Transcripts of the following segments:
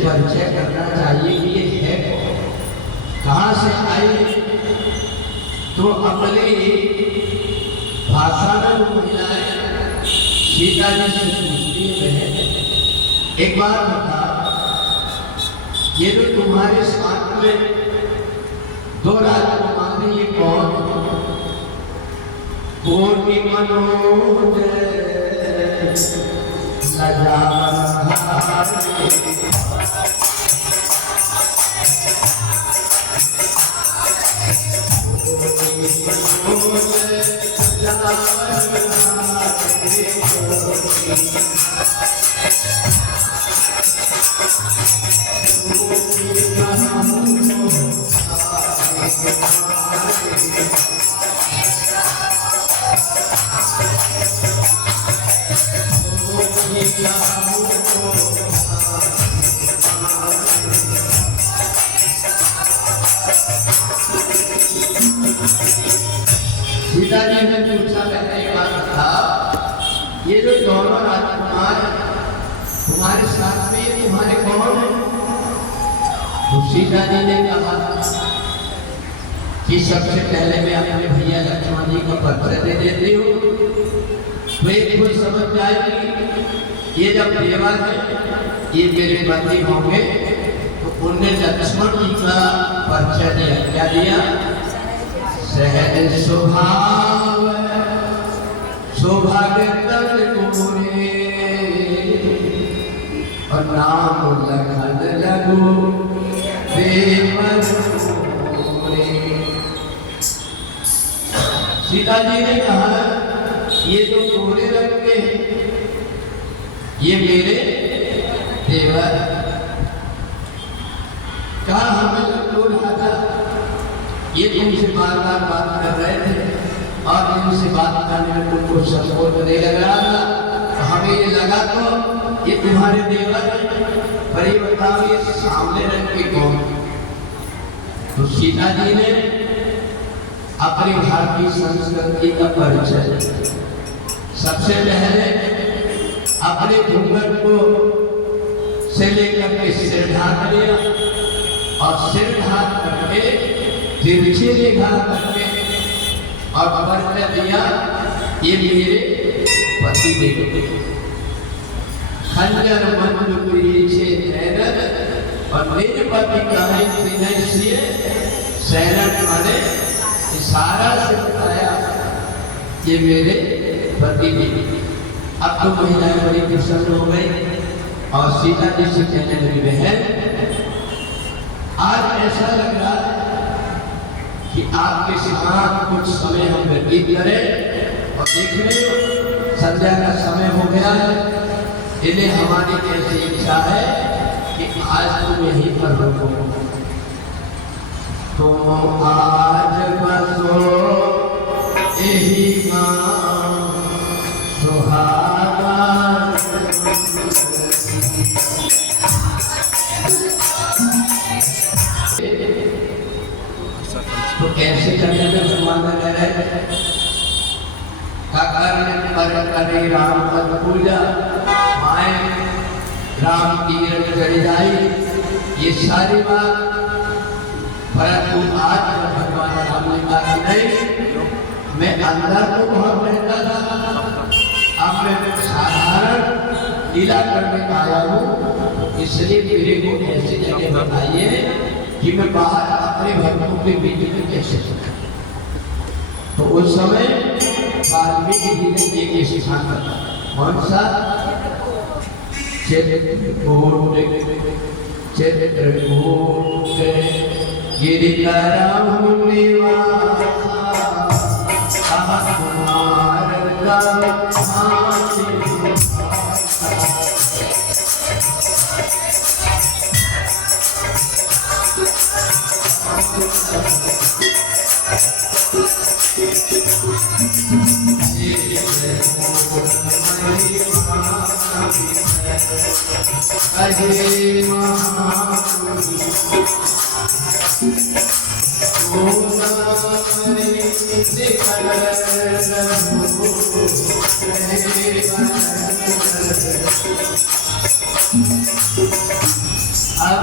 परिचय करना चाहिए कि ये है कहाँ से आई। तो अपने भाषा में महिलाएं सीता जी से पूछती है, एक बार बता, ये जो तुम्हारे साथ में दो राजकुमार ये कौन? कोटि मनोज सीता जी ने पूछा, पहले एक बात था, ये जो दोनों राजकुमार तुम्हारे साथ में ये तुम्हारे कौन है? तो सीता जी ने कहा कि सबसे पहले मैं अपने भैया लक्ष्मण जी को परिचय दे देती हूँ, तो एक खुद समझ जाएगी ये जब देवा है ये मेरे पति होंगे। तो उनने लक्ष्मण जी का परिचय दिया, क्या दिया? सहज स्वभाव सौभाग्य तोरे और नाम लखन लगो देवर मोरे। सीता जी ने कहा ये जो गोरे रंग के ये मेरे देवर। कहा हमें लखनऊ रहा था, ये तुमसे बार बार बात कर रहे थे और तुमसे बात करने में तुमको संकोच नहीं लग रहा था, तो हमें ये लगा तो ये तुम्हारे देवर पर ये बताओ ये सामने रंग के कौन? तो सीता जी ने अपनी भारतीय संस्कृति का परिचय सबसे पहले अपने घूंघट को से लेकर के सिर ढाक लिया और सिर ढाक करके तिरछी निगाह करके और परिचय दिया ये मेरे पति देव। खंजर मंद पीछे नैनन और मेरे पति कहे विनय से सैनन माने इशारा से बताया ये मेरे पति देव। अब तो महिलाएं बड़ी प्रसन्न हो गई और सीता जी से कहने लगी, बहन आज ऐसा लग रहा है कि आपके साथ कुछ समय हम व्यतीत करें और देखने संध्या का समय हो गया है। इन्हें हमारी ऐसी इच्छा है कि आज तुम यहीं पर रुको, तुम आज बसो यही सुहागा। तो कैसे करने में भगवान ने कह रहे करे राम पद पूजा माए राम तीरथ चढ़ जाई, ये सारी बात। परंतु आज भगवान राम ने कहा नहीं, मैं अंदर को बहुत रहता था, अब मैं साधारण लीला करने आया हूँ, इसलिए मेरे को ऐसी जगह बताइए कि मैं बाहर अपने भक्तों के बीच में कैसे सकूं। तो उस समय वाल्मीकि जी ने एक स्थान बताया, कौन सा? चित्रकूट गिरिधर निवास कुमार अब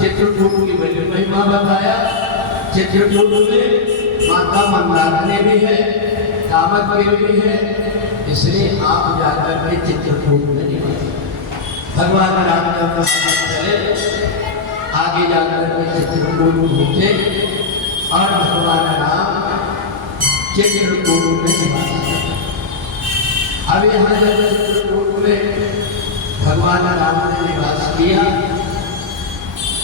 चित्रकूट की बड़ी महिमा बताया। चित्रकूट में माता मंदाकिनी भी है, कामदगिरि भी है, इसलिए आप जाकर के चित्रकूट में निवास। भगवान राम जब चले आगे जाकर के चित्रकूट पहुंचे और भगवान राम चित्रकूट में निवास। अब यहाँ जब चित्रकूट में भगवान राम ने निवास किया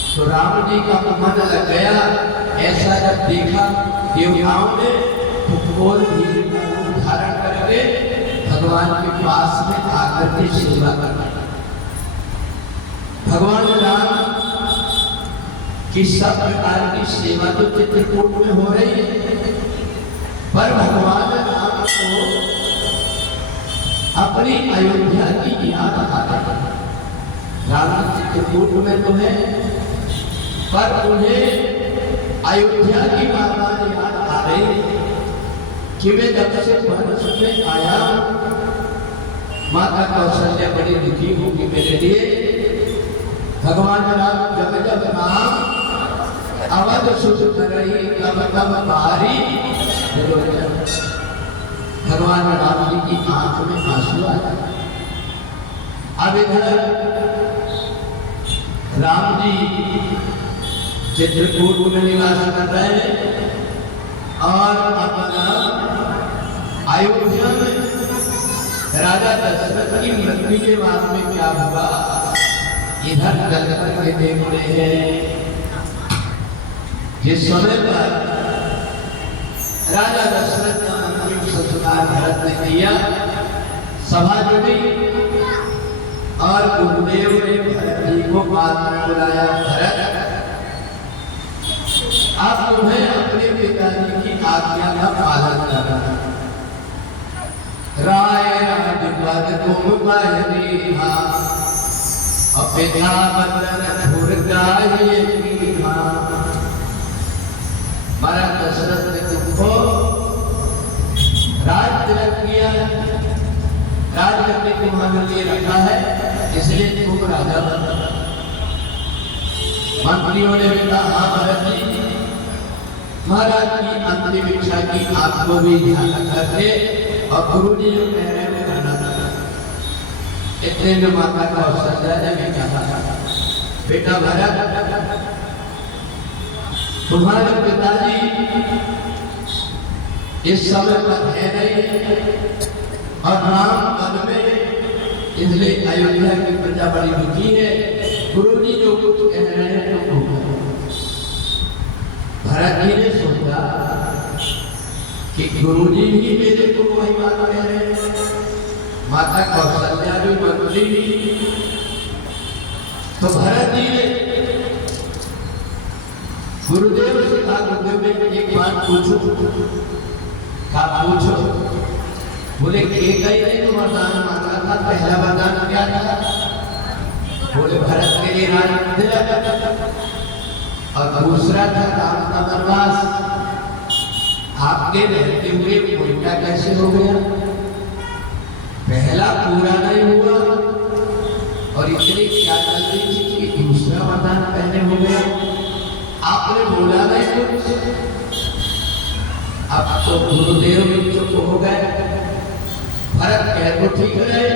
तो राम जी का मन लग गया। ऐसा जब देखा देवताओं ने फुटबॉल भीड़ का रूप धारण करके भगवान के पास में आकर के सेवा करना। भगवान राम की सब प्रकार की सेवा तो चित्रकूट में हो रही है, पर भगवान राम को अपनी अयोध्या की याद आता है। राम चित्रकूट में तो है, पर उन्हें अयोध्या की माता याद आ रही कि वे जब से वनवास में आया माता कौशल्या बड़ी दुखी होगी मेरे लिए। भगवान राम जब जब राम अवध सुध कर रही तब तब बारी भगवान राम जी की आंख में आंसू आया। अब इधर राम जी चित्रकूट में निवास कर रहे हैं और अपना अयोध्या में राजा दशरथ की मृत्यु के बाद में क्या हुआ इधर चल करके देख रहे हैं। जिस समय पर राजा दशरथ का अंतिम संस्कार भरत ने किया, सभा जुटी और गुरुदेव ने भरत जी को बाद में बुलाया। भरत, अब तुम्हें अपने पिताजी की आज्ञा का पालन करना। राय राजपद तुम बहनीहा, पिता बदन धुर गाये मीहा। महाराज दशरथ ने तुमको राज तिलक किया, राज करके तुम्हारे लिए रखा है, इसलिए तुम राजा बनो। मंत्रियों ने भी कहा हाँ भरत जी, महाराज की अंतिम इच्छा की आपको भी ध्यान करके और गुरु जी जो कह रहे हैं करना। इतने जो माता कौशल्या ने भी कहा बेटा भरत, तुम्हारे पिताजी इस समय पर है नहीं और राम वन में, इसलिए अयोध्या की प्रजा बड़ी दुखी है। गुरु जी जो कुछ कह रहे हैं तो भरत जी ने सोचा कि गुरु जी भी मेरे को वही बात कह रहे हैं, माता कौशल्या भी मंत्री भी। तो भरत जी ने गुरुदेव से कहा गुरुदेव में एक बात पूछो। कहा पूछो। बोले के कई ने तो वरदान मांगा था, पहला वरदान क्या था? बोले भरत के लिए राज तिलक और दूसरा था राम का वनवास। आपके रहते हुए उल्टा कैसे हो गया? पहला पूरा नहीं हुआ और इतनी क्या जल्दी थी कि दूसरा वरदान पहले हो गया। आपने बोला नहीं कुछ, अब तो गुरुदेव भी चुप हो गए। भरत कह तो ठीक रहे,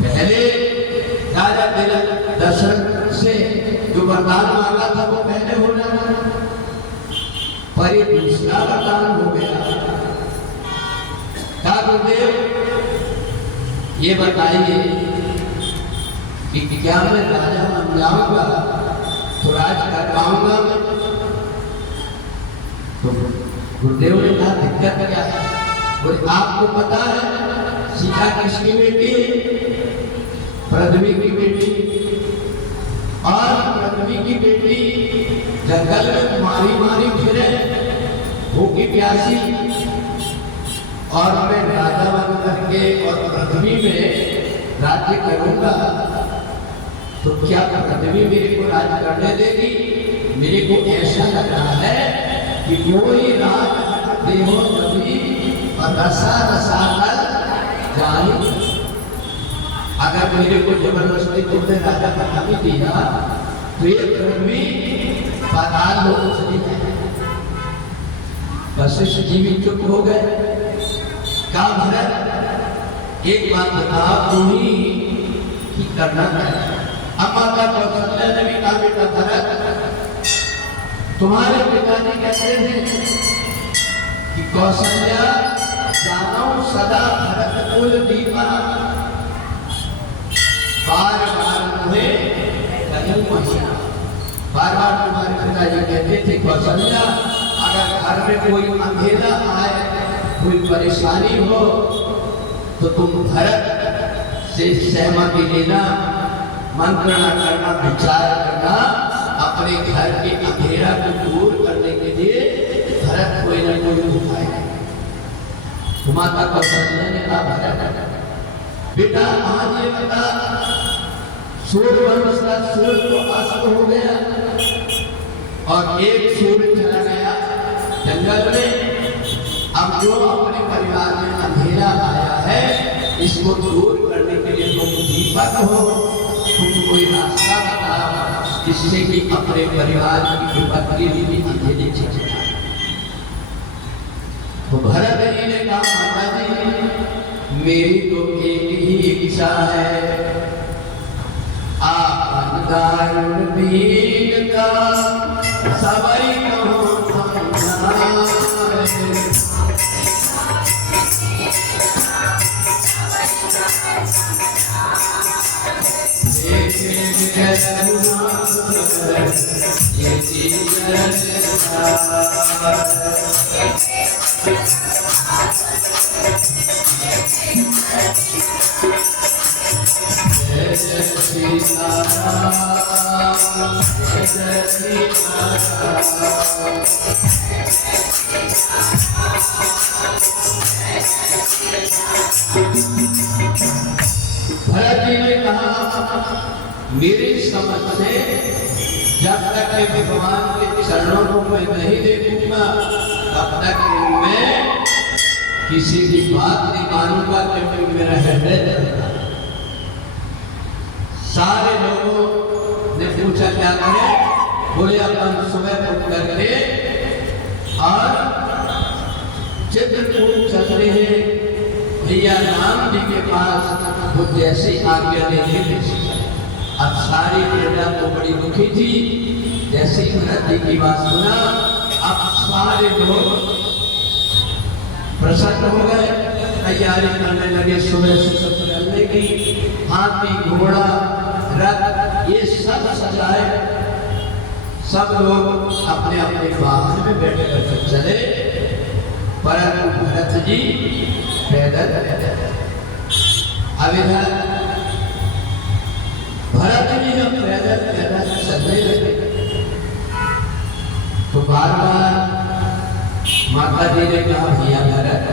पहले राजा दशरथ से जो वरदान मांगा था वो पहले हो जाना, पर ये दूसरा वरदान हो गया। क्या गुरुदेव ये बताइए कि क्या मैं राजा बन जाऊंगा तो राज कर पाऊंगा? तो गुरुदेव ने कहा दिक्कत क्या है? और आपको पता है सीता किसकी बेटी? पृथ्वी की बेटी। और पृथ्वी की बेटी जंगल में मारी मारी फिरे भूखी प्यासी, और मैं राजा बन करके और पृथ्वी में राज्य करूंगा तो क्या पृथ्वी मेरे को राज करने देगी? मेरे को ऐसा लग रहा है कि कोई राज देहो कभी और रसा रसा कर जानी। अगर मेरे को जबरदस्ती तुमने राजा बना भी दिया तो ये पृथ्वी पाताल लोग चली जाए। वशिष्ठ जी भी चुप हो गए। कहा भरत एक बात बताओ, तुम ही की करना है। अब माता कौशल्या ने भी कहा बेटा भरत तुम्हारे पिताजी कहते थे कि कौशल्या जानो सदा भरत कुल दीपा, बार बार तुम्हें कहीं महीना, बार बार तुम्हारे पिताजी कहते थे कौशल्या अगर घर में कोई अंधेरा आए, कोई परेशानी हो तो तुम भरत से सहमति लेना, मंत्रणा करना, विचार करना, अपने घर के अंधेरा को दूर करने के लिए भरत कोई ना कोई उपाय। माता कौशल्या ने कहा भरत बेटा आज ये बता, सूर्य वंश का सूर्य तो अस्त हो गया और एक सूर्य चला गया जंगल में। अब जो अपने परिवार में अंधेरा आया है इसको दूर करने के लिए तुम दीपक हो, तुम कोई रास्ता बताओ जिससे कि अपने परिवार की विपत्ति भी अंधेरे चले जाए। तो भरत जी ने कहा माता जी मेरी तो एक ही इच्छा है, आप दारुण दीन का सवाई कहो भरत जी ने कहा मेरी समझ से जब तक के भगवान के चरणों को मैं नहीं देखूंगा तब तक मैं किसी की बात नहीं मानूंगा, क्योंकि मेरा हृदय जलता है। सारे लोगों ने पूछा क्या करें, बोले अपन सुबह उठ करके और चित्रकूट चल रहे हैं भैया राम जी के पास, वो जैसी आज्ञा देंगे। अब सारी प्रजा को बड़ी दुखी थी, जैसे भरत जी की बात सुना अब सारे लोग प्रसन्न हो गए, तैयारी करने लगे सुबह से सब चलने की। हाथी घोड़ा रथ ये सब सजाए, सब लोग अपने अपने वाहन में बैठ कर चले, परंतु भरत जी पैदल। अब इधर भरत जी जब पैदल पैदल चलने लगे तो बार बार माता जी ने कहा भैया भरत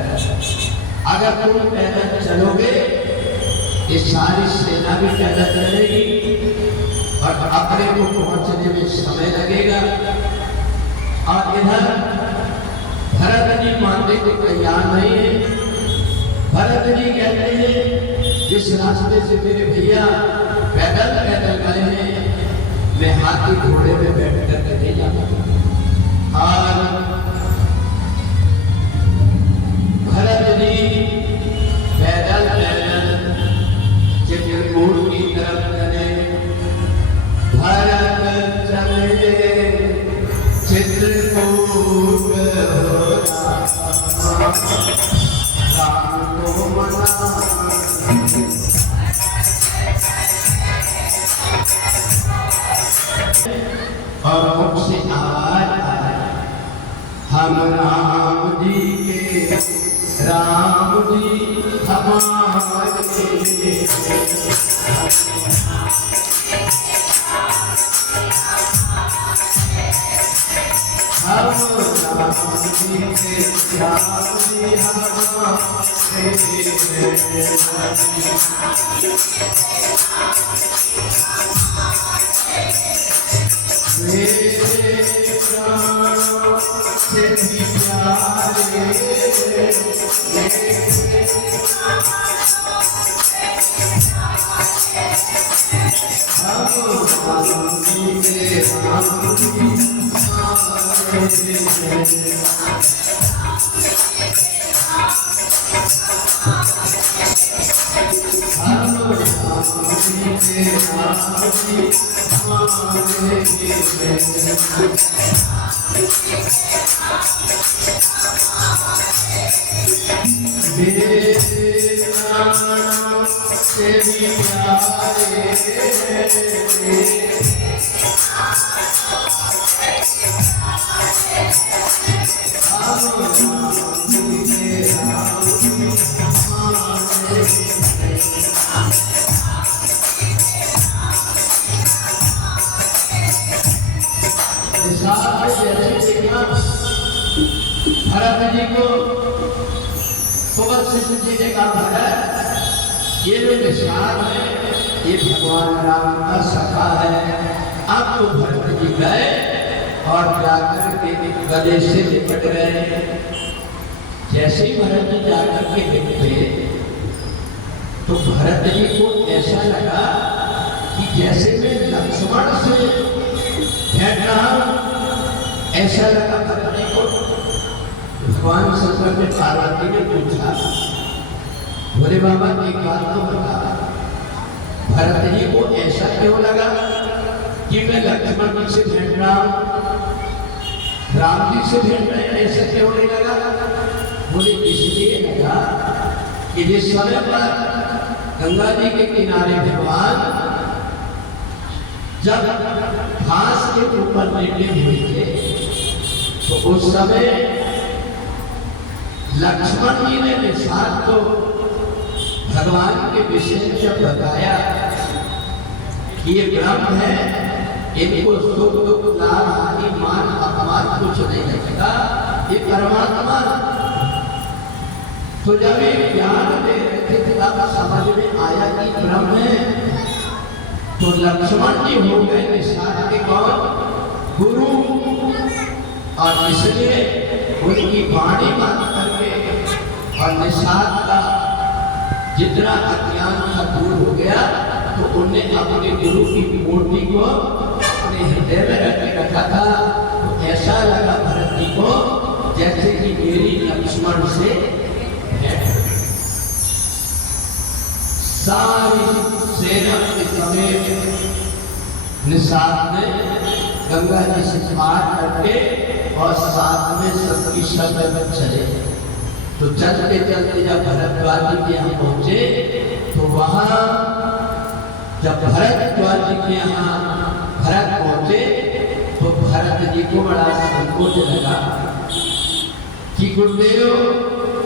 अगर तुम पैदल चलोगे ये सारी सेना भी पैदल चलेगी और अपने को पहुंचने में समय लगेगा। और इधर भरत जी मानने को तैयार नहीं है। भरत जी कहते हैं जिस रास्ते से मेरे भैया पैदल पैदल गए हैं मैं हाथी घोड़े में बैठ कर नहीं जाऊंगा। और भरत जी पैदल पैदल चित्रकूट की तरफ चले। भरत चले चित्रकूट राम को मना और मुझसे आवाज आए हम राम जी के राम जी हमारे हम राम जी के राम जी हमारे मेरे प्राणों से भी प्यारे भरत जी को सुबह शिष्य जी ने कहा भरत, ये जो निषाद है ये भगवान राम का सखा है। अब तो भरत जी गए और जाकर के गले से लिपट गए। जैसे ही भरत जी जाकर के लिपटे तो भरत जी को ऐसा लगा कि जैसे मैं लक्ष्मण से भेंट रहा हूं, ऐसा लगा भरत जी को। भगवान शंकर ने पार्वती ने पूछा, बोले बाबा एक बात तो बता, भरत जी को ऐसा क्यों लगा कि मैं लक्ष्मण जी से भेंट रहा हूं, राम जी से भेंट रहे हैं, ऐसा क्यों नहीं लगा? बोले इसलिए लगा कि जिस समय पर गंगा जी के किनारे भगवान जब घास के ऊपर लेटे हुए थे तो उस समय लक्ष्मण जी ने निषाद को भगवान के विषय में जब बताया कि ये ब्रह्म है, इनको सुख दुख लाभ हानि मान अपमान कुछ नहीं लगेगा, ये परमात्मा। तो जब एक ज्ञान दे रहे थे तब समझ में आया कि ब्रह्म है, तो लक्ष्मण जी हो गए निषाद के कौन? गुरु। और इसलिए उनकी वाणी मान करके और निषाद का जितना अज्ञान था दूर हो गया, तो उन्हें अपने गुरु की मूर्ति को अपने हृदय में रख के रखा था। तो ऐसा लगा भरत जी को जैसे कि मेरी लक्ष्मण से सारी सेना के समेत निषाद ने गंगा जी से पार करके और साथ में सबकी शरण में चले। तो चलते चलते जब भरद्वाज जी के यहाँ पहुंचे तो वहां जब भरद्वाज जी के यहाँ भरत पहुंचे तो भरत जी को बड़ा संकोच लगा कि गुरुदेव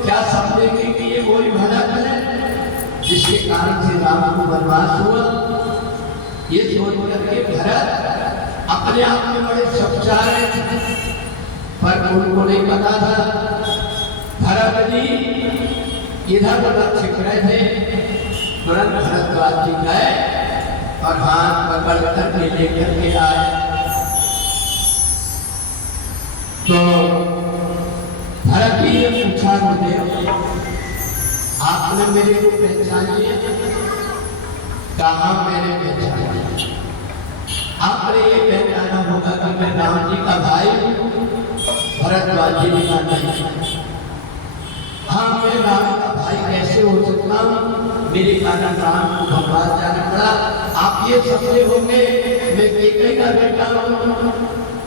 क्या समझेंगे कि ये वही भरत है जिसके कारण से राम को वनवास हुआ? ये सोच करके भरत अपने आप में बड़े सच्चार थे, पर उनको नहीं पता था। भरत जी इधर उधर छिप रहे थे। तुरंत भरद्वाज जी गए और हाथ पकड़ करके लेकर के आए। तो भरत जी ने पूछा, गुरुदेव आपने मेरे को पहचान लिया? कहाँ मैंने पहचाना? आपने ये पहचाना होगा कि मैं राम जी का भाई हूँ। भरद्वाज जी ने कहा नहीं। हाँ, मैं राम का भाई कैसे हो सकता हूँ? मेरे कारण राम को भगवान जाना पड़ा। आप ये समझे होंगे मैं केकई का बेटा हूँ।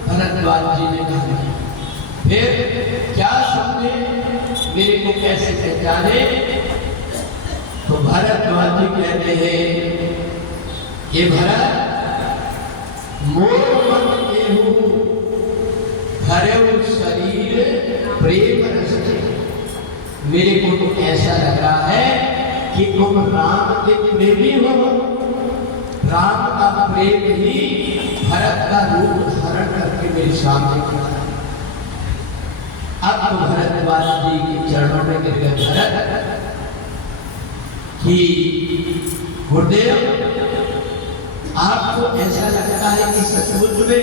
भरद्वाज जी ने कहा फिर क्या समझे, मेरे को कैसे पहचाने? तो भरद्वाज जी कहते हैं, ये भरत मोर मन देहु धर्म शरीर प्रेम रस। मेरे को तो ऐसा लग रहा है कि तुम राम के प्रेमी हो। राम का प्रेम ही भरत का रूप धारण करके मेरे सामने खड़ा है। अब तो भरद्वाज जी के चरणों में गिर गए भरत कि गुरुदेव आपको ऐसा लगता है कि सचमुच में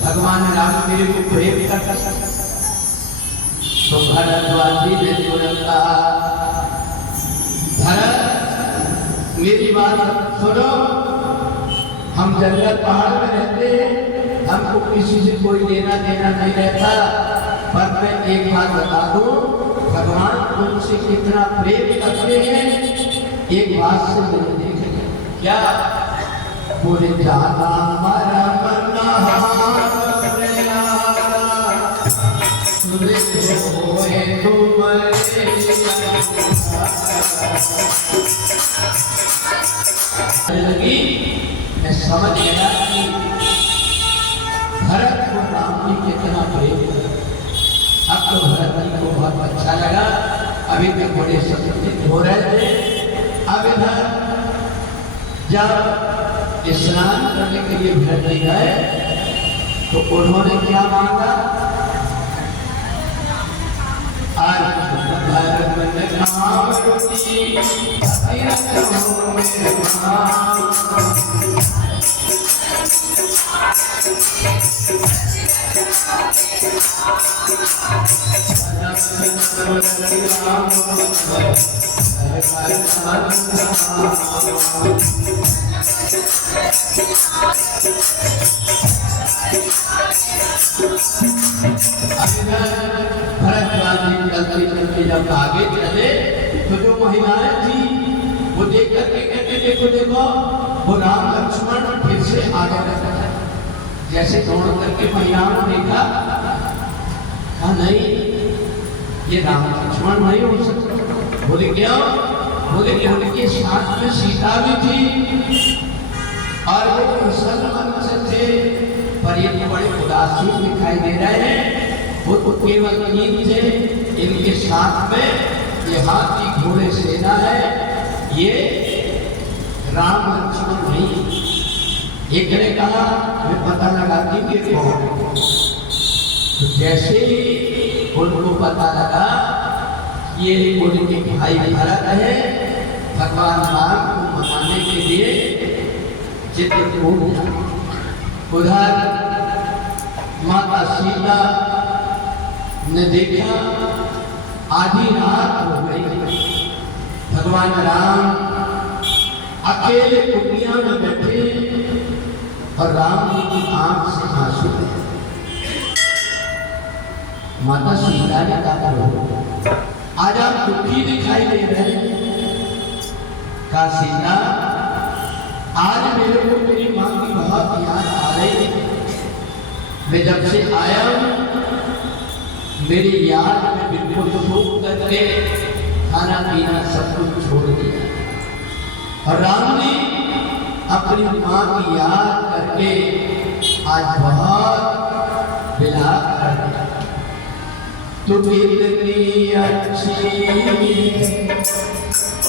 भगवान राम मेरे को प्रेम करता? तो भरद्वाज जी ने तुरंत कहा, भरत मेरी बात सुनो, हम जंगल पहाड़ में रहते हैं, हमको किसी से कोई लेना देना नहीं रहता। पर मैं एक बात बता दूं, भगवान तुमसे कितना प्रेम करते हैं, एक बात से मैंने देखा। क्या बोले? जाना हमारा मरना लगी। मैं समझ गया कि भरत को राम जी कितना प्रेम कर। अब तो भरत जी को बहुत अच्छा लगा। अभी तक बड़े संतुष्ट हो रहे थे। अब इधर जब स्नान करने के लिए भरत जी गए तो उन्होंने क्या मांगा? चलते चलते जब आगे चले तो जो महिलाएं थी वो देख करके कहते देखो देखो वो राम लक्ष्मण फिर से आगे बढ़ रहे। जैसे दौड़ करके महिलाओं ने देखा, कहा नहीं ये राम लक्ष्मण नहीं हो सकता। बोले क्या? बोले कि उनके साथ में सीता भी थी और वो प्रसन्न मन से थे, पर ये तो बड़े उदासीन दिखाई दे रहे हैं। वो तो केवल तीन थे, इनके साथ में ये हाथी घोड़े सेना है, ये राम लक्ष्मण नहीं। एक ने कहा मैं पता लगाती कि कौन। तो जैसे ही उनको पता लगा ये उनके भाई भरत है, भगवान राम को मनाने के लिए चित्रकूट। उधर माता सीता ने देखा आधी रात हो गई, भगवान राम अकेले कुटिया में बैठे और राम जी की आंख से आंसू है। माता सीता ने कहा हो आज आप दुखी दिखाई दे रहे हैं। कहा सीता आज मेरे को मेरी माँ की बहुत याद आ रही है। मैं जब से आया मेरी याद में बिल्कुल सूख करके खाना पीना सब कुछ छोड़ दिया और राम ने अपनी माँ की याद करके आज बहुत विलाप कर दिया। तू कितनी अच्छी,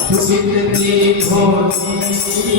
तू कितनी भोली,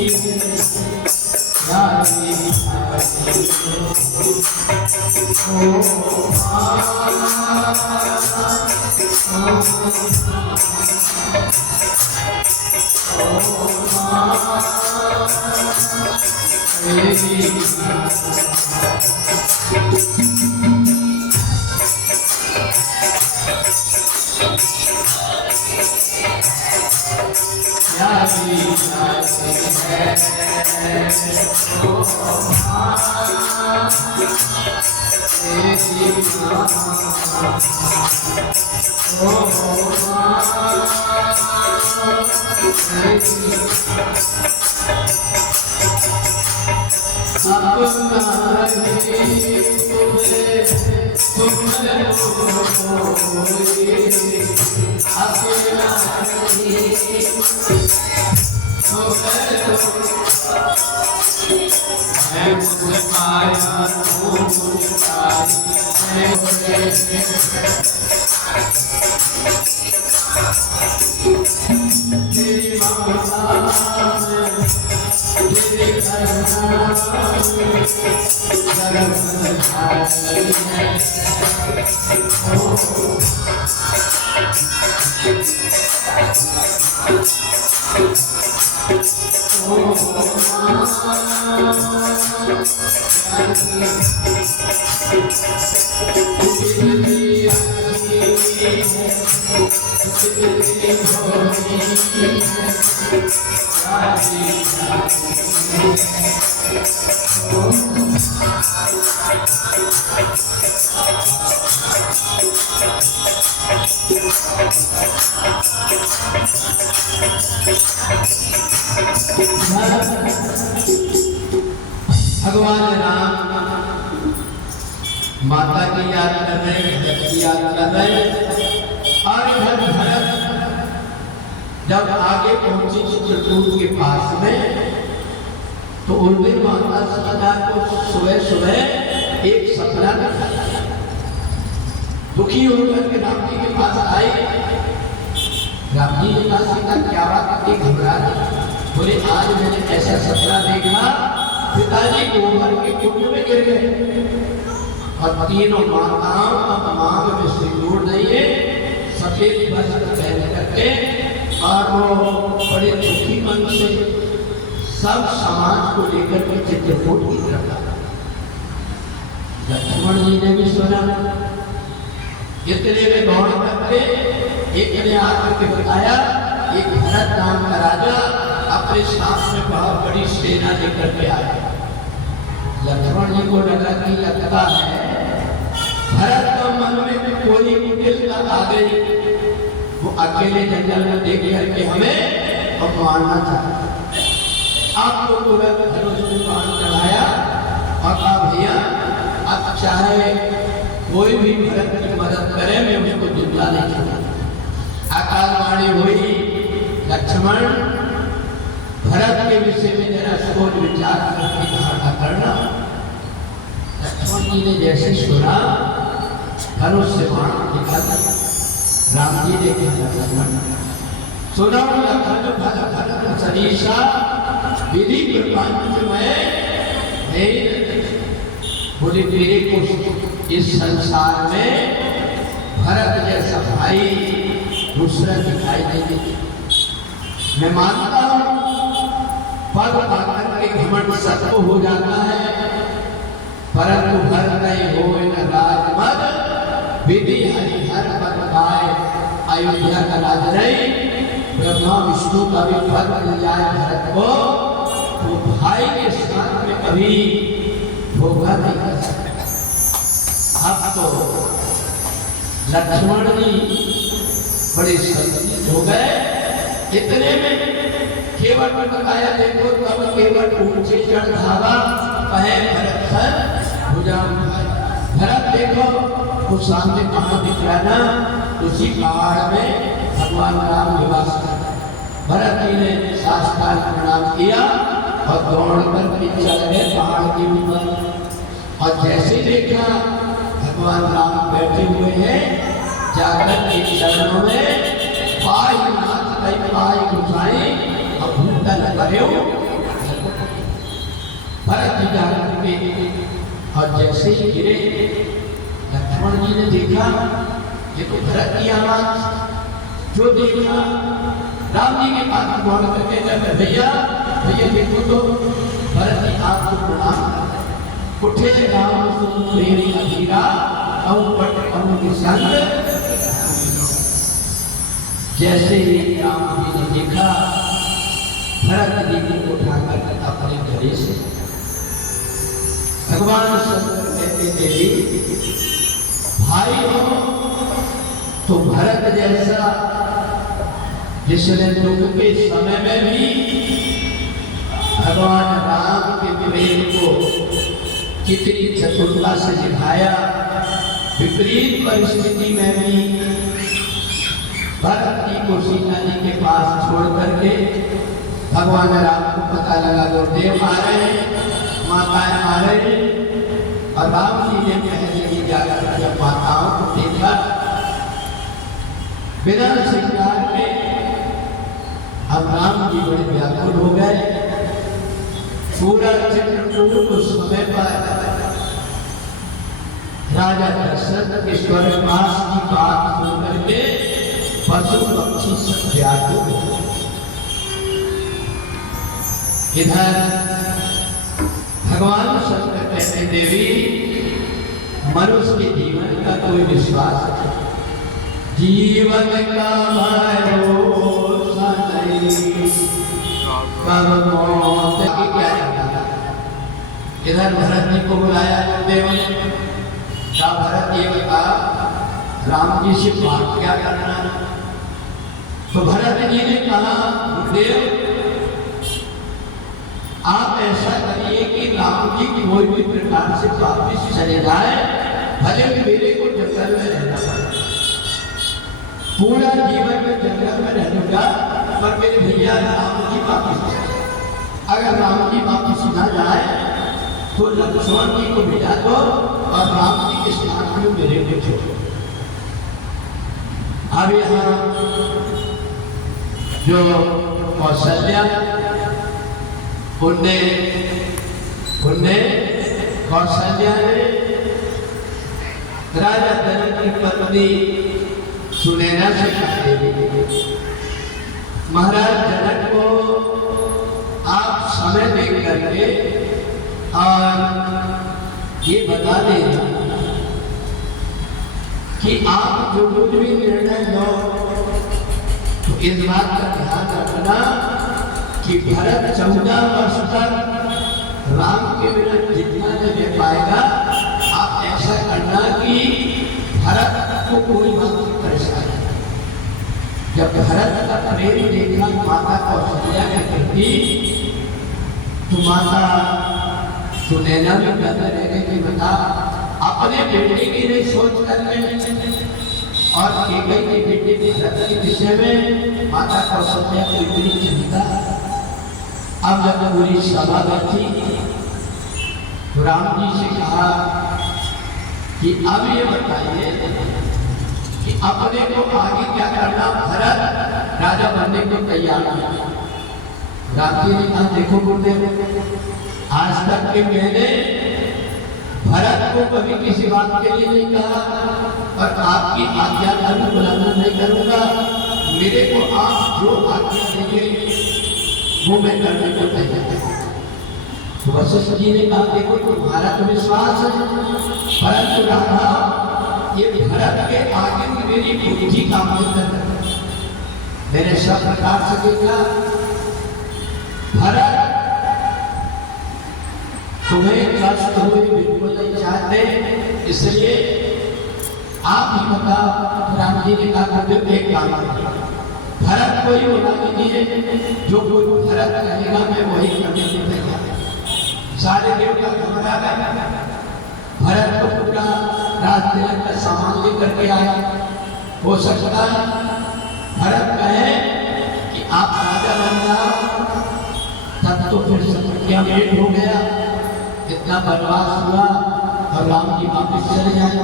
भगवान राम माता की याद कर रहे हैं, भरत की याद कर रहे हैं। और इधर भरत जब आगे पहुंचे चित्रकूट के पास में, तो उस दिन माता सीता को सुबह सुबह एक सपना देखा। दुखी होकर के राम जी के पास आए। राम जी ने कहा, सीता क्या बात, इतनी घबरा गई? बोले, आज मैंने ऐसा सपना देखा, पिताजी गोबर के कुंड में गिर गए और तीनों माताओं का मांग में सिंदूर नहीं है, सफेद वस्त्र पहन करके, और वो बड़े दुखी मन से सब समाज को लेकर के चित्रकूट की तरफ आया। लक्ष्मण जी ने भी सुना। इतने में दौड़ करके एक ने आकर के बताया, एक भरत नाम का राजा अपने साथ में बहुत बड़ी सेना लेकर के आया। लक्ष्मण जी को लगा कि लगता है भरत के मन में कोई मुश्किल आ गई, वो अकेले जंगल में देख करके हमें मारना चाहता। आपको तुरंत धनुष में बाण चढ़ाया और कहा, भैया अब चाहे कोई भी भरत की मदद करे, मैं उसको जिंदा नहीं छोड़ा। आकाशवाणी हुई, लक्ष्मण भरत के विषय में जरा सोच विचार करके धारणा करना। लक्ष्मण जी ने जैसे सुना, धनुष से बाण निकाल दिया। राम जी ने कहा, लक्ष्मण सुना, लखन भल भरत सरीसा विधि प्रपंच में। बोले, मेरे को इस संसार में भरत जैसा भाई दूसरा दिखाई नहीं देती। मैं मानता हूं पद पाकर के घमंड सबको हो जाता है, परंतु भर नहीं हो न राजमद विधि हरिहर पद पाए। अयोध्या का राज नहीं, ब्रह्मा विष्णु का भी पद मिल जाए भरत को, तो भाई के साथ में कभी धोखा नहीं कर सकता। अब तो लक्ष्मण जी बड़े संतुष्ट हो गए। इतने में केवट ने बताया, देखो तब केवट ऊंचे चढ़ धावा, कहे भरत सर भुजा। भरत देखो वो सामने कहाँ दिख रहा ना, उसी पहाड़ में भगवान राम निवास कर। भरत जी ने साष्टांग प्रणाम किया और दौड़ कर के चल गए पहाड़ के ऊपर। और जैसे देखा भगवान राम बैठे हुए हैं, जाकर के चरणों में पाई नाथ कई पाई घुसाई और भूतल करो। भरत जी जाकर के और जैसे ही गिरे, लक्ष्मण जी ने देखा ये तो भरत की आवाज। जो देखा राम जी के पास दौड़ करके कहते, भैया भैया देखो तो भरत जी आपको प्रणाम। उठे राम सुंदरी अधीरा और पट अनुग संग। जैसे ही राम जी ने देखा, भरत जी को उठाकर अपने गले से भगवान शंकर कहते, देवी भाई हो तो भरत जैसा जिसने दुख के समय में भी भगवान राम के प्रेम को कितनी चतुरता से निभाया, विपरीत परिस्थिति में भी भरत जी को सीता जी के पास छोड़ करके भगवान राम को पता लगा गुरुदेव आ रहे हैं, माताएं आ रहे हैं। और राम जी ने पहले ही जाकर जब माताओं को देखा, बिना श्रृंगार में अब राम जी बड़े व्याकुल हो गए। पूरा चित्रकूट उस समय पर राजा दशरथ के स्वर्गवास की बात सुन करके पशु पक्षी सब व्याकुल। इधर भगवान शंकर कहते, देवी मनुष्य के जीवन का कोई विश्वास नहीं। जीवन का भरोसा नहीं, कब मौत की क्या जाता। इधर भरत जी को बुलाया गुरुदेव ने, क्या भरत ये बता राम जी से बात क्या करना। तो भरत जी ने कहा गुरुदेव आप ऐसा करिए कि राम जी कोई भी प्रकार से वापिस चले जाए, भले मेरे को जंगल में रहना पड़े, पूरा जीवन में जंगल में रहूंगा, पर मेरे भैया राम जी वापिस चले। अगर राम जी वापिस ना जाए तो लक्ष्मण जी को भेजा दो और राम जी के स्थान में मेरे को छोड़ो। अब यहाँ जो कौशल्या उनने कौशल्या ने राजा जनक की पत्नी सुनैना से कहा, महाराज जनक को आप समय देख करके और ये बता देना कि आप जो कुछ भी निर्णय लो तो इस बात का ध्यान रखना कि भरत 14 वर्ष तक राम के बिना जितना नहीं रह पाएगा। आप ऐसा करना कि भरत को कोई बात की परेशानी। जब भरत का प्रेम देखा माता कौशल्या के प्रति तो माता सुनैना भी कहते रहे कि बता अपने बेटे की नहीं सोच कर और केकई के बेटे के भरत के विषय में माता कौशल्या को इतनी चिंता। अब जब पूरी सभा बैठी तो राम जी से कहा कि अब ये बताइए कि अपने को आगे क्या करना। भरत राजा बनने को तैयार है। राम जी ने कहा देखो गुरुदेव, आज तक के मैंने भरत को कभी किसी बात के लिए नहीं कहा और आपकी आज्ञा का भी उल्लंघन नहीं करूंगा। मेरे को आप जो आज्ञा देंगे वो मैं करने को तैयार हूं। तो वशिष्ठ जी ने कहा देखो तुम्हारा तो विश्वास है, परंतु राधा ये भरत के आगे मेरी बुद्धि काम नहीं कर रही। मैंने सब प्रकार से देखा भरत तुम्हें कष्ट हुए बिल्कुल नहीं चाहते, इसलिए आप ही बताओ। राम जी ने कहा एक काम करिए, भरत को ही बना दीजिए, जो कोई भरत कहेगा मैं वही करने को तैयार। सारे देवता घबरा गए। भरत को पूरा राजतिलक का सामान लेकर के आया। हो सकता है भरत कहे कि आप राजा बन रहा, तब तो फिर समस्या भेंट हो गया, इतना बनवास हुआ और राम जी वापिस चले जाए।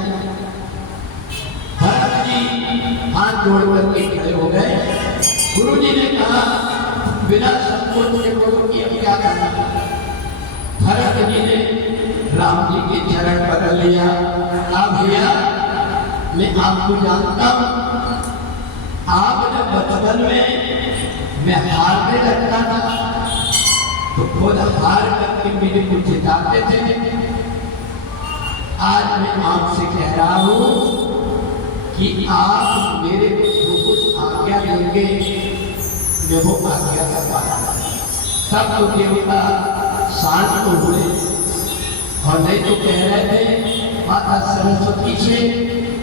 भरत जी हाथ जोड़ करके खड़े हो गए। गुरु जी ने कहा बिना संकोच के बोलो कि अब क्या करना। भरत जी ने राम जी के चरण पकड़ लिया। आप भैया मैं आपको जानता हूँ, आपने बचपन में मैं हारने लगता था तो खुद हार करके मेरे को जिताते थे। आज मैं आपसे कह रहा हूँ कि आप मेरे को जो कुछ आज्ञा देंगे मैं वो आज्ञा का पालन करूंगा। सब तो देवता शांत तो हुए और नहीं तो कह रहे थे माता सरस्वती से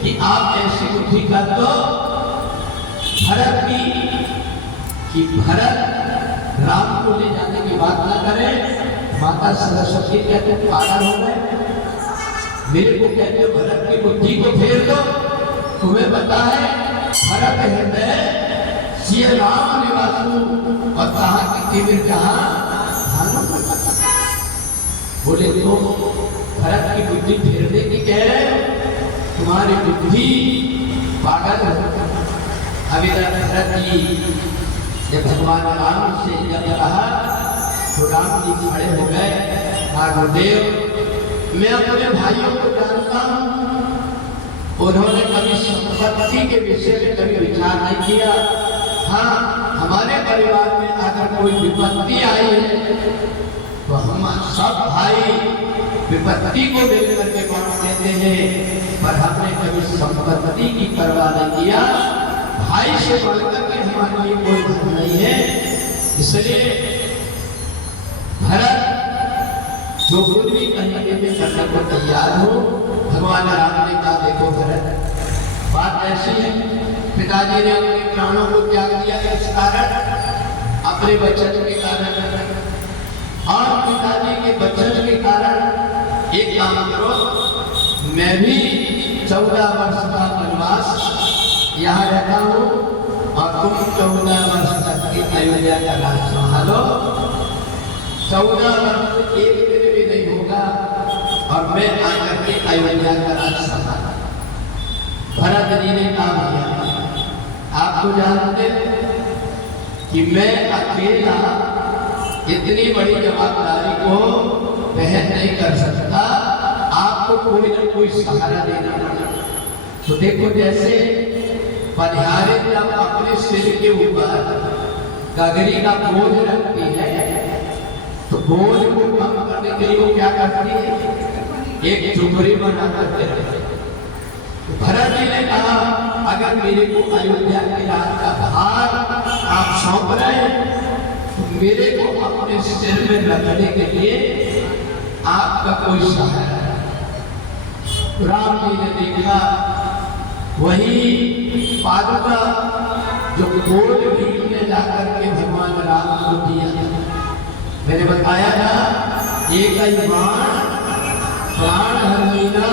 कि आप ऐसी बुद्धि कर दो भरत की कि भरत राम को ले जाने की बात ना करें। माता सरस्वती कहते पागल हो गए, मेरे को कहते भरत की बुद्धि को फेर दो। तुम्हें पता है भरत हृदय श्री राम निवासु और कहा कि केवल जहां बोले तो भरत की बुद्धि फेरने की कह रहे हो, तुम्हारी बुद्धि पागल है। अभी भरत जी जब भगवान राम से जब कहा तो राम जी खड़े हो गए। गुरुदेव मैं अपने भाइयों को जानता हूँ, उन्होंने कभी संपत्ति के विषय में कभी विचार नहीं किया। हाँ हमारे परिवार में अगर कोई विपत्ति आई है तो हम सब भाई विपत्ति को लेकर के बांट देते हैं, पर हमने कभी संपत्ति की परवाह नहीं किया। भाई से बढ़कर के हमारे लिए कोई धर्म नहीं है। इसलिए भरत जो कुछ भी कहीं में करने को तैयार हो, भगवान राम ने कहा देखो भरत, बात ऐसी है, पिताजी ने अपने प्राणों को त्याग दिया इस कारण, अपने वचन के कारण, और पिताजी के वचन के कारण एक काम करो, मैं भी 14 वर्ष का वनवास यहाँ रहता हूँ और तुम 14 वर्ष तक की अयोध्या का राज संभालो। 14 वर्ष एक दिन भी नहीं होगा और मैं आकर के अयोध्या का राज संभाला। भरत जी ने कहा भैया आप तो जानते कि मैं अकेला इतनी बड़ी जवाबदारी को वहन नहीं कर सकता, आपको कोई ना कोई सहारा देना पड़ेगा। तो देखो जैसे पनिहारे जब अपने सिर के ऊपर गगरी का बोझ रखती है, तो बोझ को कम करने के लिए वो क्या करती है, एक झुमरी बना करते रहते। भरत जी ने कहा अगर मेरे को अयोध्या के राज का भार आप सौंप रहे हैं, तो मेरे को अपने सिर में रखने के लिए आपका कोई सहारा नहीं। राम जी ने देखा वही पादुका जो गोल भीड़ में जाकर के भगवान राम को दिया। मैंने बताया था एक ही बाण प्राण हर महीना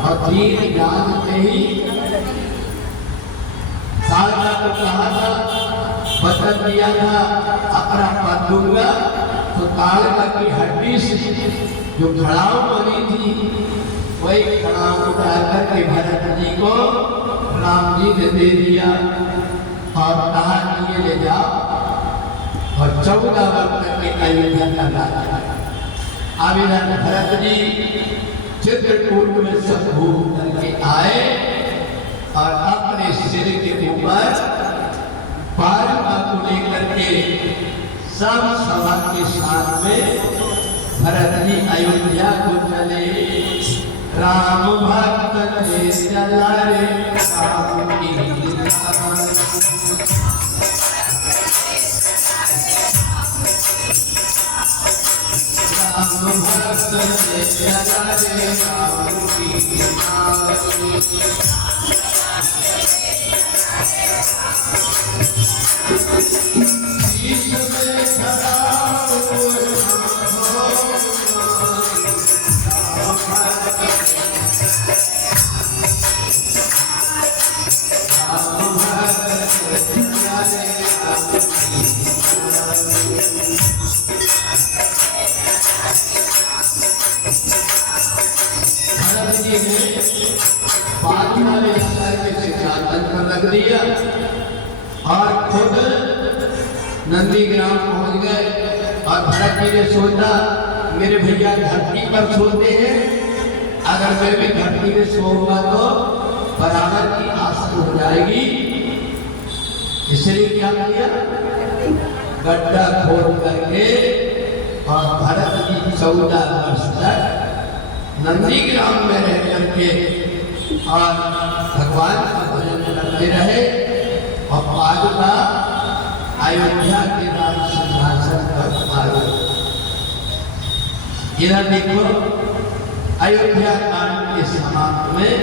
और 3 ज्ञान में ही सारदा को कहा था, वचन दिया था अपना पद दूंगा, तो ताड़का की हड्डी से जो खड़ाऊ बनी थी वही खड़ाऊ उठा करके भरत जी को राम जी ने दे दिया और कहा कि ये ले जाओ और 14 वर्ष तक के अयोध्या का राज। आवेदन भरत जी चित्रकूट में सब घूम करके आए और अपने सिर के ऊपर पादुका को लेकर के सब सभा के साथ में भरत जी अयोध्या को चले। राम भक्त ने चला रे राम की राम भक्त ने चला रे राम की रख दिया और खुद नंदीग्राम पहुंच गए। और भरत जी ने सोचा मेरे भैया धरती पर सोते हैं, अगर मैं भी धरती में सोऊंगा तो बराबर की आस हो जाएगी। इसलिए क्या किया, गड्ढा खोद करके और भरत जी 14 वर्ष तक नंदीग्राम में रह करके और भगवान का भजन करते रहे और पादुका अयोध्या के राज सिंहासन पर आ गए। इधर देखो अयोध्या कांड के समाप्त में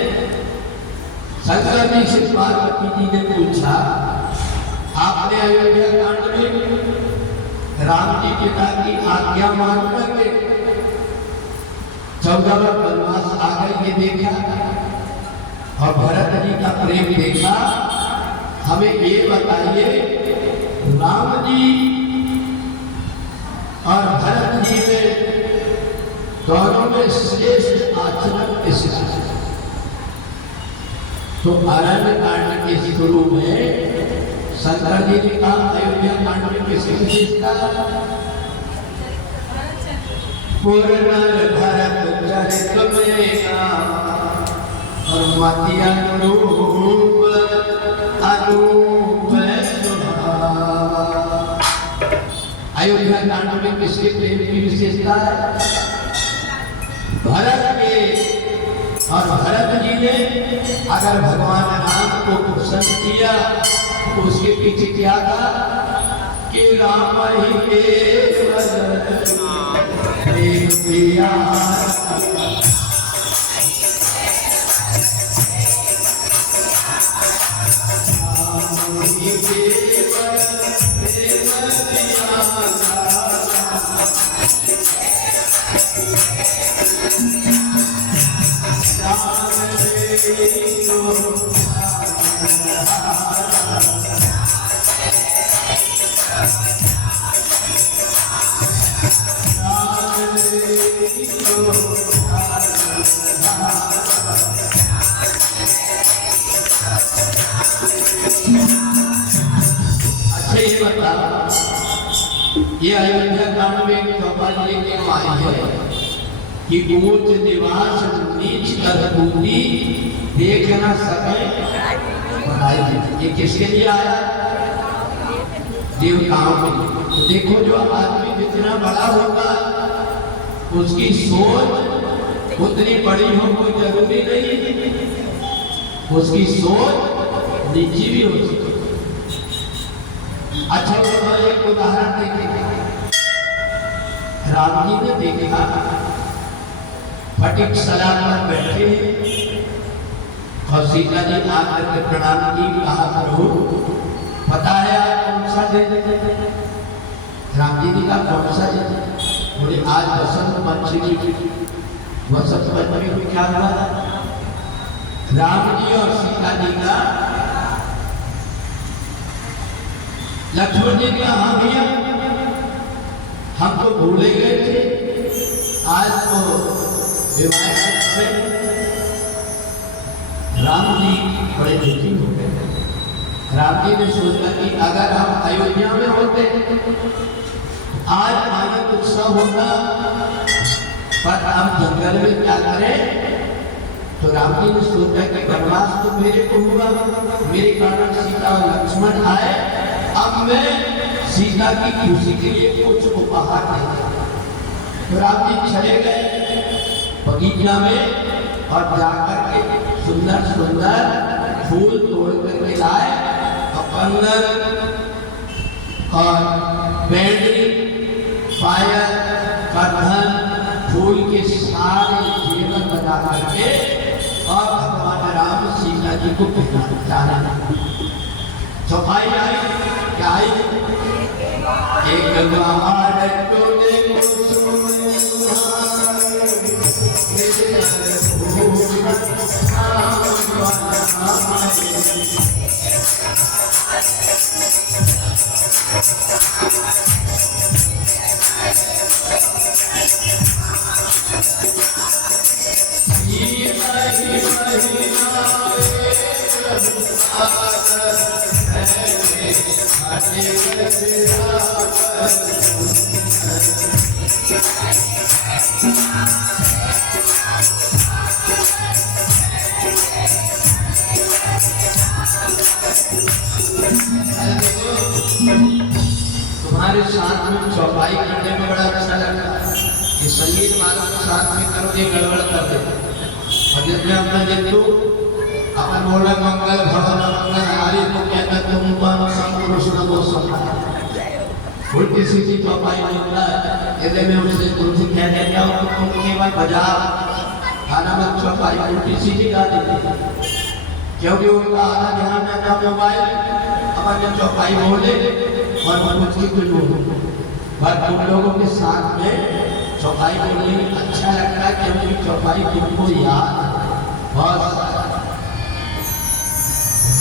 शंकर जी से पार्वती जी ने पूछा आपने अयोध्या कांड में राम जी पिता की आज्ञा मान करके 14 वर्ष वनवास आ गए, ये देखा और भरत जी का प्रेम देखा। हमें ये बताइए राम जी और भरत जी में दोनों में श्रेष्ठ आचरण किसका? तो अरण्य कांड के शुरू में शंकर जी ने कहा अयोध्या कांड में किसकी विशेषता? पूर्ण भरत चरित में और मति अनुरूप अनूप स्वभाव। अयोध्या कांड में किसके प्रेम की विशेषता है? भरत के और भरत जी ने अगर भगवान राम को प्रसन्न किया तो उसके पीछे क्या था कि राम ही के प्रेम किया ये अयोध्या कांड में खबर लेके आई है कि ऊंच निवास नीच करबूती देख न सके बनाई। ये किसके लिए आया? देवताओं के लिए। देखो जो आदमी जितना बड़ा होगा उसकी सोच उतनी बड़ी हो कोई जरूरी नहीं, उसकी सोच निजी भी हो सकती। अच्छा एक उदाहरण देखेंगे। राम जी ने देखा फटिक सलाह पर बैठे और सीता जी आकर के प्रणाम की, कहा प्रभु पता है आज कौन सा दिन? राम जी ने कहा कौन सा दिन? बोले आज वसंत पंचमी। वसंत पंचमी में क्या हुआ? राम जी और सीता जी का, लक्ष्मण जी का हाँ भैया हम तो भूले गए थे, आज तो विवाह का समय। राम जी बड़े दुखी हो गए। राम जी ने सोचा कि अगर हम अयोध्या में होते आज आनंद उत्सव होता, पर हम जंगल में क्या करें? तो राम जी ने सोचा कि वनवास तो मेरे को हुआ, मेरे कारण सीता और लक्ष्मण आए, अब मैं सीता की खुशी के लिए कुछ उपहार देता। तो राम जी चले गए बगीचा में और जाकर के सुंदर सुंदर फूल तोड़ करके लाए और कंगन और बैंडी, पायल, करधन, फूल के सारे जेवर बना करके और भगवान राम सीता जी को पहनाना। चौपाई आई क्या आई? एक बार टोले को तुम्हारे साथ में चौपाई करने में बड़ा अच्छा लगता है। ये संगीत वालों के साथ में करोगे गड़बड़ कर दे। और जिसमें अपना जितू अपन बोला मंगल भवन मंगल हारी को कहता तुम पर संपुरुष नमो सम्मान। उल्टी सीधी चौपाई निकला यदि मैं उससे तुमसे कह देता हूँ कि तुम केवल बजाओ गाना मत, चौपाई उल्टी सीधी गा देती, क्योंकि उनका आधा ध्यान रहता मोबाइल। अपन जब चौपाई बोले और कुछ की कुछ बोलो, पर तुम लोगों के साथ में चौपाई बोलने में अच्छा लगता है क्योंकि चौपाई तुमको याद बहुत।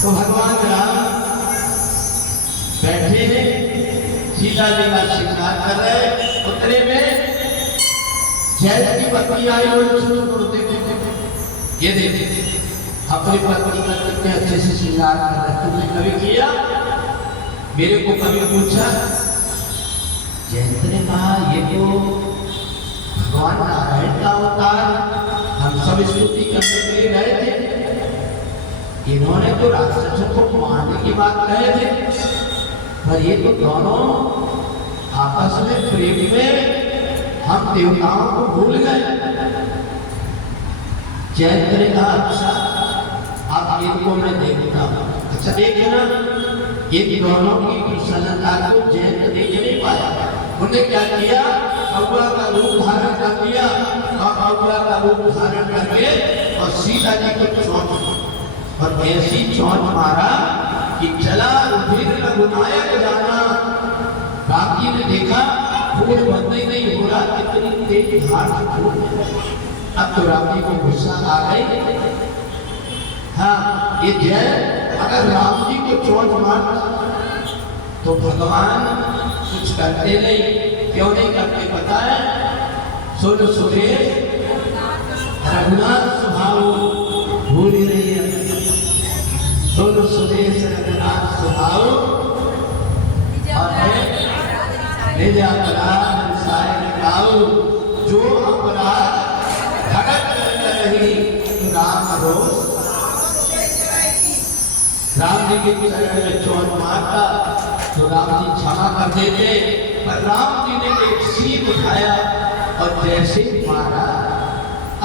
तो भगवान राम बैठे हैं, सीता जी का श्रृंगार कर रहे, उतरे में जैसे की पत्नी आई और शुरू ये देखते अपनी पत्नी का कितने अच्छे से श्रृंगार कर रहा है। तुमने कभी किया? मेरे को कभी पूछा? जयंत ने कहा ये तो भगवान नारायण का अवतार, हम सब स्तुति करने के लिए गए थे, इन्होंने तो राक्षसों को मारने की बात कहे थे, पर ये तो दोनों आपस में प्रेम में हम देवताओं को भूल गए। जयंत ने कहा अच्छा आप इनको मैं देखता हूँ। अच्छा देखना इन दोनों की प्रसन्नता को जयंत देख नहीं पाया। उन्होंने क्या किया, कौआ का रूप धारण कर लिया और कौआ का रूप धारण करके और सीता जी को चोट और ऐसी चोट मारा कि चला रुधिर रघुनायक जाना। राम जी ने देखा फूल बंद ही नहीं हो रहा, कितनी तेज धार से फूल। अब तो राम जी को गुस्सा आ गई। हाँ ये जय अगर राम जी को चोट मारता तो भगवान कुछ करते नहीं। क्यों नहीं करते पता है? सुन सुरे रघुनाथ स्वभाव भूल रही है। सुन सुरेश रघुनाथ स्वभाव और निज अपराध जो अपराध भगत रही राम रोष। राम जी के चरण में चोट मारता तो राम जी क्षमा कर देते, पर राम जी ने एक सीख उठाया और जैसे मारा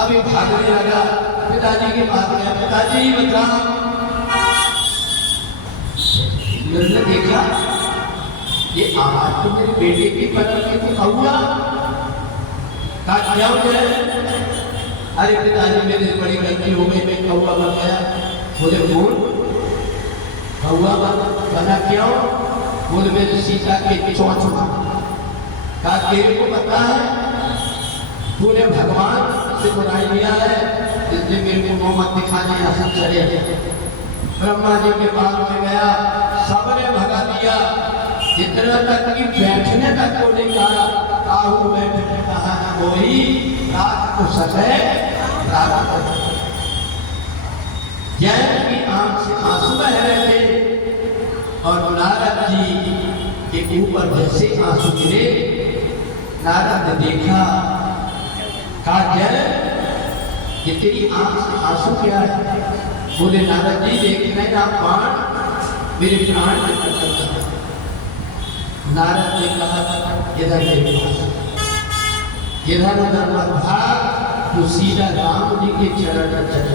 अभी भागने लगा। पिताजी के पास गया, पिताजी बता। मैंने देखा ये आवाज तो मेरे बेटे की पकड़ के तो कौआ का क्या हो गया? अरे पिताजी मेरी बड़ी गलती हो गई, मैं कौआ बन गया। बोले बोल कौआ बना क्यों? बोले मेरी सीता के चोट का तेरे को पता है तूने भगवान से बुराई लिया है, इसलिए मेरे को मोहम्मद दिखाने हसन चले। ब्रह्मा जी के पास में गया, सबने भगा दिया, इतना तक कि बैठने तक को नहीं कहा। काहू बैठने कहा कोई रात को सके रात को। जैन की आंख से आंसू बह रहे थे और नारद जी के ऊपर जैसे आंसू गिरे, नारद ने देखा, कहा जैन ये तेरी आंख से आंसू क्या है? बोले नारद जी देख रहे आप प्राण मेरे प्राण में। नारद ने कहा इधर इधर उधर मत भाग, तो सीधा राम जी के चरण में चले।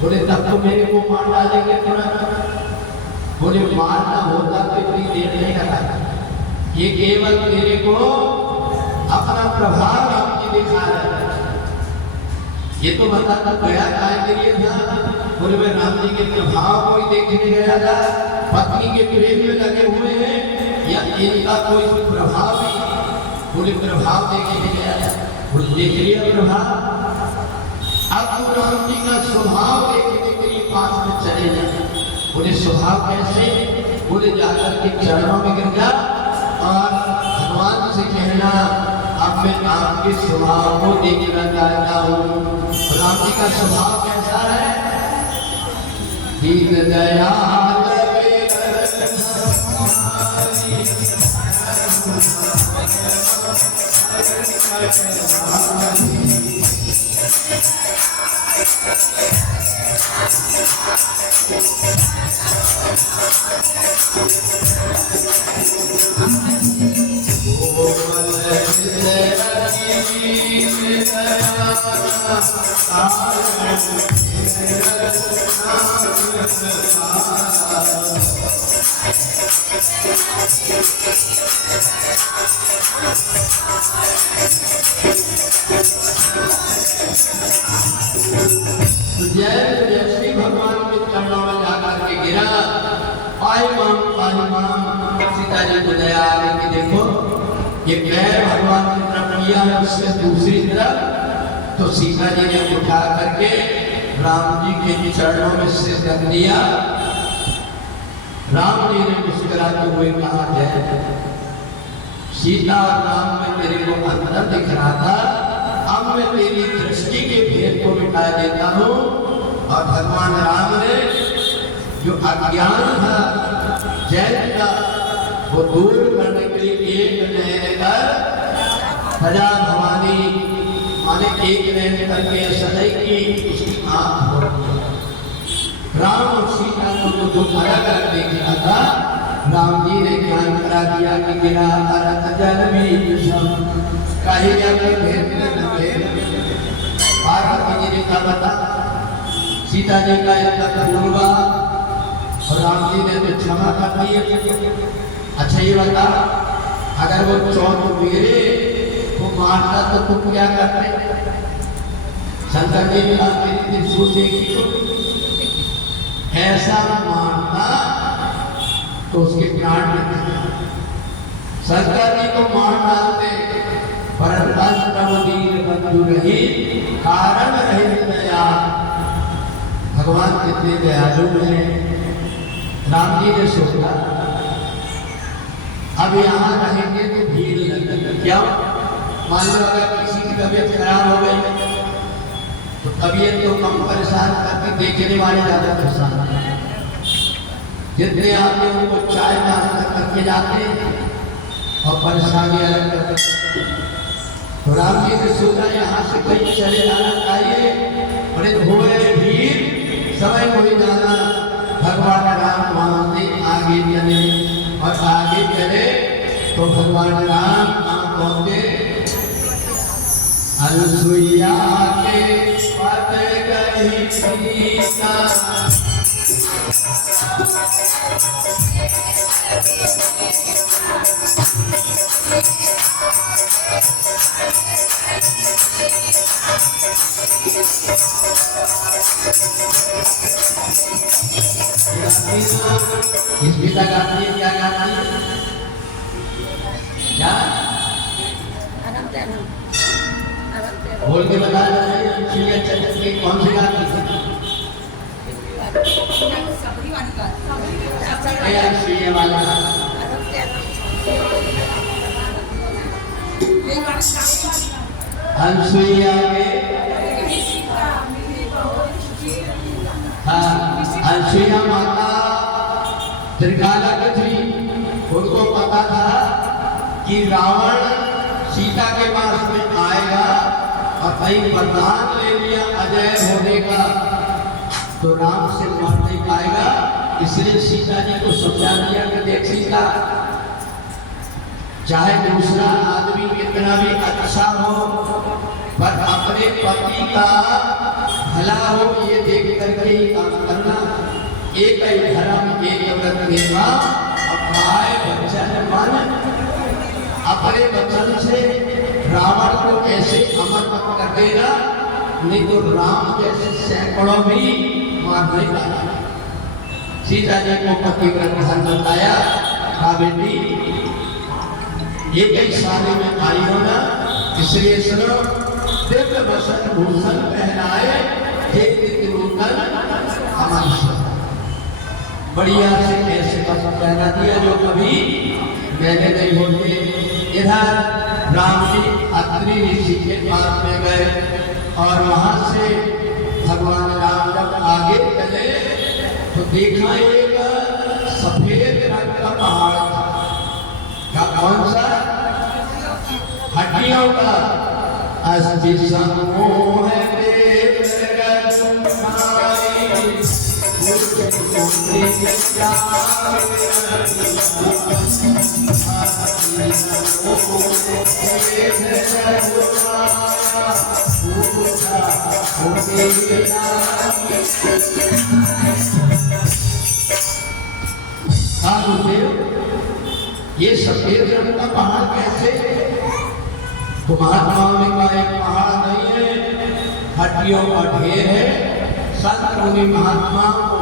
बोले तब तो मेरे को मार डालेंगे तुरंत। बोले मारना होता तो इतनी देर नहीं लगा, ये केवल तेरे को अपना प्रभाव राम जी दिखा रहे हैं। ये तो बता तो गया काय के लिए था? बोले मैं राम जी के प्रभाव को ही देखने गया था। पत्नी के प्रेम में लगे हुए हैं या इनका कोई प्रभाव ही? बोले प्रभाव देखने गया था। बोले देख लिया प्रभाव, अब तो राम जी का स्वभाव देखने के लिए पास में चले जाए। बोले स्वभाव कैसे? बोले जाकर के चरणों में गिर जा और भगवान से कहना अब मैं आपके स्वभाव को देखना चाहता हूँ। राम जी का स्वभाव कैसा है? दीन दयाल जय भगवान के चरणों में जाकर के गिरा। पाई माम सीता जी को दया आ गई कि देखो ये पैर भगवान की तरफ किया है, उससे दूसरी तरफ तो सीता जी ने उठा करके राम जी के चरणों में सिर रख दिया। राम जी ने मुस्कुराते हुए कहा जय सीता और राम में तेरे को अंतर दिख रहा था, अब मैं तेरी दृष्टि के भेद को मिटा देता हूँ। और भगवान राम ने जो अज्ञान था जैन का वो दूर करने के लिए एक नयन कर प्रजा भवानी माने एक नयन करके सदै की उसकी आंख हो। राम और सीता को जो दोबारा कर देखा था, राम जी ने ज्ञान करा दिया कि गिरा अरत जल भी कही जाते भेद पार्वती जी ने देखा बता सीता जी का इतना करूँगा और राम जी ने तो क्षमा कर दी। अच्छा ये बता अगर वो चौथ मेरे को मारता तो तुम क्या करते? शंकर जी ने त्रिशूल देखी ऐसा मारता तो उसके प्राण निकलते। शंकर जी को मार डालते बंधु रही कारण रहे दया। भगवान कितने दयालु हैं। राम जी ने सोचा अब यहाँ रहेंगे तो भीड़ लगेगी। क्या मान लो अगर किसी की तबीयत खराब हो गई तो तबीयत को कम परेशान करके देखने वाले ज्यादा परेशान हैं। जितने आते उनको चाय नाश्ता करके जाते और परेशानी अलग करते। तो राम जी ने सोचा यहाँ से कहीं चले जाना चाहिए। बड़े धोए भीड़ समय को ही जाना। भगवान राम वहां से आगे चले और आगे चले तो भगवान राम कहाँ पहुंचे? अनुसुईया के पद गई सीता। इस पिता गाती है क्या गाती है? क्या बोल के बता रहे कौन सी गाती है? वाला अनुसुईया के अनुसुईया माता त्रिकालक थी। उनको पता था कि रावण सीता के पास में आएगा और कहीं वरदान ले लिया अजय होने का तो राम से मर नहीं पाएगा। इसलिए सीता जी को समझा दिया कि देख सीता चाहे दूसरा आदमी कितना भी अच्छा हो पर अपने पति का भला हो ये देख करके ही काम करना। एक ही धर्म एक व्रत नेमा अपनाए वचन मन। अपने वचन से रावण को ऐसे अमर मत कर देना नहीं तो राम जैसे सैकड़ों भी मार नहीं पाएगा। सीता जी को पति व्रत धर्म बताया। बेटी एक ही साले में आई होना इसलिए सुनो दिव्य वसन भूषण पहनाए बढ़िया से ऐसे वस्त्र पहना दिया जो कभी मैंने नहीं होते। इधर राम जी अत्रि ऋषि के पास में गए और वहां से भगवान राम जब आगे चले तो देखा एक सफेद रंग का पहाड़ था। कौन सा? हड्डियों का। अस्थि समूह ये सफेद रंग का पहाड़ कैसे? तो महात्माओं ने कहा एक पहाड़ नहीं है हड्डियों का ढेर है। संत मुनि महात्माओं को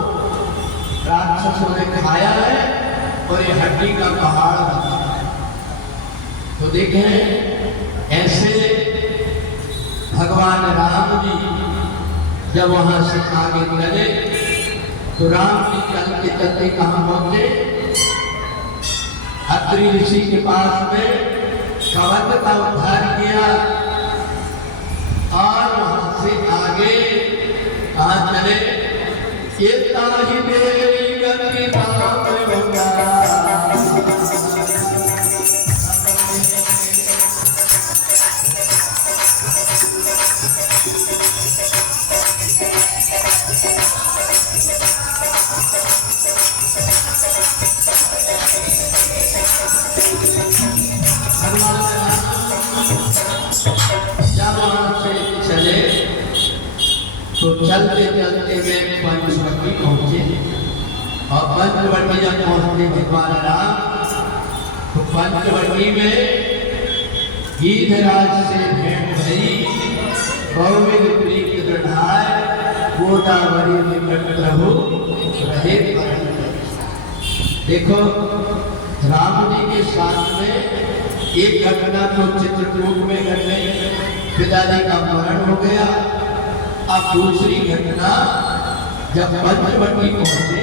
राक्षसों ने खाया है और ये हड्डी का पहाड़ बना। तो देखें ऐसे भगवान राम जी जब वहां से आगे चले तो राम जी चलते चलते कहाँ पहुंचे? अत्रि ऋषि के पास में कवच का उद्धार किया और वहां से आगे कहाँ चले? ये ताही मेरी गति राम होगा। तो चलते चलते वे पंचवटी पहुंचे और पंचवटी जब पहुंचते भगवान राम तो पंचवटी में गीधराज से भेंट भई, बहुविध प्रीति दृढ़ाए, गोदावरी निकट प्रभु रहे परम। देखो राम जी के साथ में एक घटना तो चित्रकूट में घट गई, पिताजी का मरण हो गया। अब दूसरी घटना जब पंचवटी पहुंचे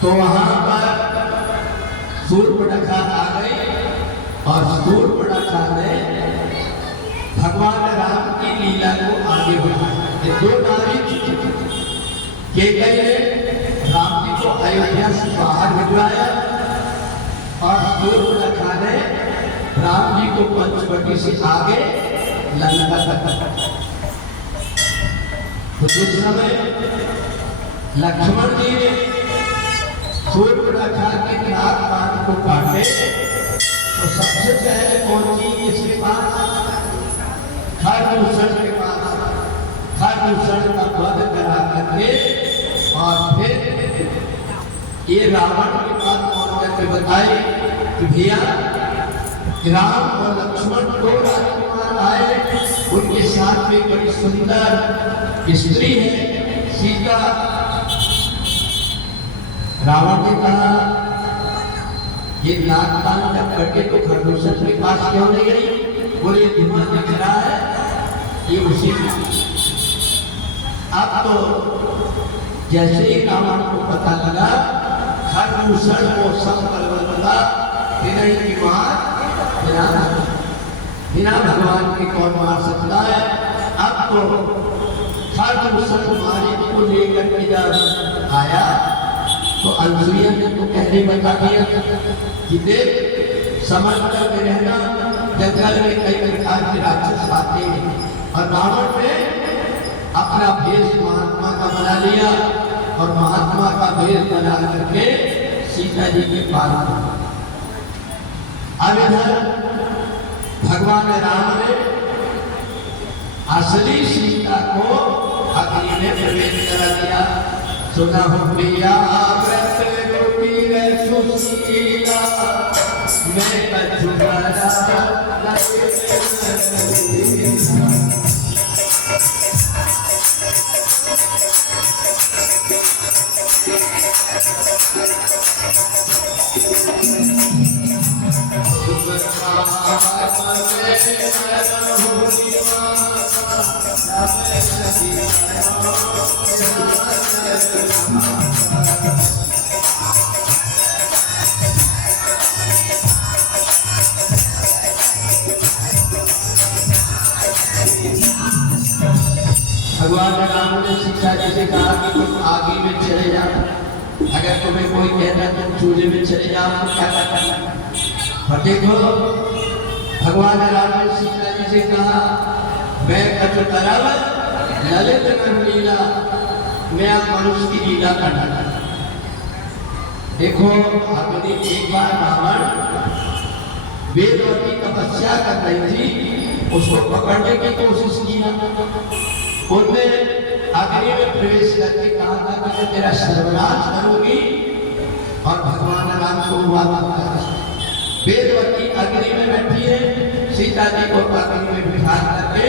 तो वहां पर शूर्पणखा आ गई और शूर्पणखा ने भगवान राम की लीला को आगे बढ़ाया। ये दो नारी केकई ने राम जी को अयोध्या से बाहर भिजवाया और शूर्पणखा ने राम जी को पंचवटी से आगे लंका तक। तो जिस समय लक्ष्मण जी ने शूर्पणखा के नाक कान को काटे तो सबसे पहले पहुंची इसके पास खरदूषण के पास, खरदूषण का वध करा करके और फिर ये रावण के पास पहुंच करके बताई कि भैया राम और लक्ष्मण दो राजकुमार आए, उनके साथ में बड़ी सुंदर स्त्री है सीता। रावण ने कहा ये नाक कान जब करके तो खरदूषण के पास क्यों नहीं गई? बोले धुआं दिख रहा है ये उसी में। अब तो जैसे ही रावण को पता लगा खरदूषण को संकल्पना की मार बिना भगवान के कौन मार सकता है। अब तो खरदूषण मारे को लेकर के जब आया तो अनुसुईया ने तो कहने बता दिया कि देख समंदर में रहना, जंगल में कई प्रकार के राक्षस आते हैं और रावण ने अपना भेष महात्मा का बना लिया और महात्मा का भेष बना करके सीता जी के पास। अब इधर भगवान राम ने असली सीता को अग्नि में प्रवेश करा दिया। सुना हो प्रिया व्रत रोटी रे सुशीला, मैं कछुआरा भगवान राम ने सीता जी से कहा कि तुम आगे में चले जाओ, अगर तुम्हें कोई कहता तुम चूल्हे में चले जाओ तो क्या करना। और देखो भगवान राम ने सीता जी से कहा मैं कछुतरावत ललित लीला, मैं अब मनुष्य की लीला करना। देखो अग्नि एक बार रावण वेदवती तपस्या कर रही थी, उसको पकड़ने की कोशिश की। उनने अग्नि में प्रवेश करके कहा था कि मैं तेरा सर्वनाश करूंगी और भगवान राम को वेदवती अग्नि में बैठी है, सीता जी को अग्नि में बिठा करके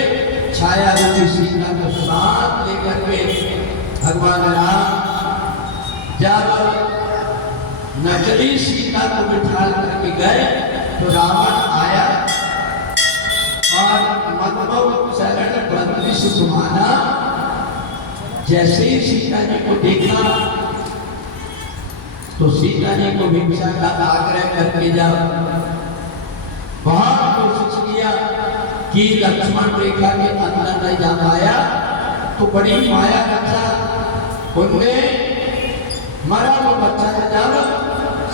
छाया रूपी सीता को साथ लेकर के भगवान राम जब नकली सीता को बिठा करके गए तो रावण आया और मदभव शरण बंदी से सुमाना। जैसे ही सीता जी को देखा तो सीता जी को भिक्षा का आग्रह करके जब बहुत कोशिश किया कि लक्ष्मण रेखा के अंदर नहीं जा पाया तो बड़ी माया रखा, उनने मरा वो बच्चा जब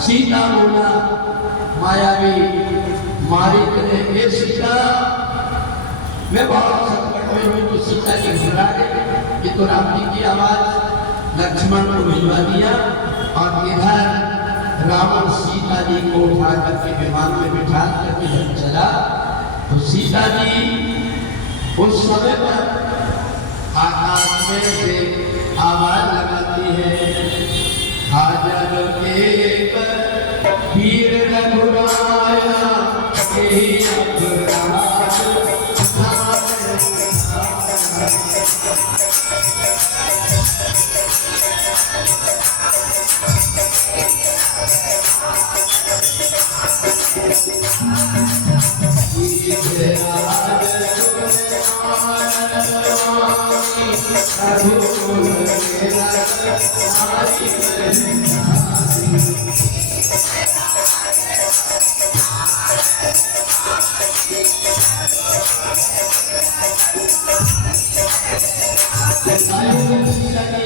सीता बोला मायावी मारी करे ये सीता, मैं बहुत संकट में हूँ। तो सीता की घबरा गई कि तो राम जी की आवाज लक्ष्मण को भिजवा दिया और इधर रावण सीता जी को उठा करके विमान में बिठा करके जब चला तो सीता जी उस समय पर आकाश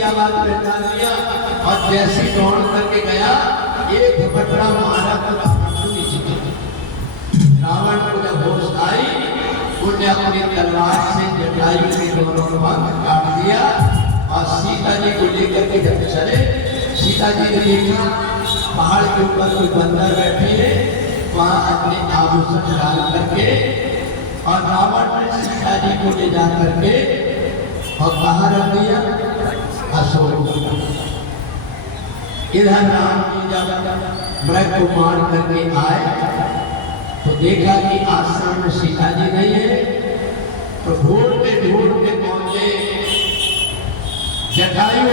आवाज पहचान लिया और जैसे दौड़ करके गया एक झपटरा मारा तो रावण को नीचे गिर गया। रावण को जब होश आई उन्हें अपनी तलवार से जटायु के दोनों पंख काट दिया और सीता जी को लेकर के जब चले, सीता जी ने देखा पहाड़ के ऊपर कोई बंदर बैठे है, वहां अपने आभूषण डाल करके और रावण ने सीता जी को ले जा करके और कहाँ रख दिया, अशोक। इधर राम जी जब मृग को मार करके आए तो देखा कि आश्रम में सीता जी नहीं है, तो ढूंढते ढूंढते पहुंचे। जटायु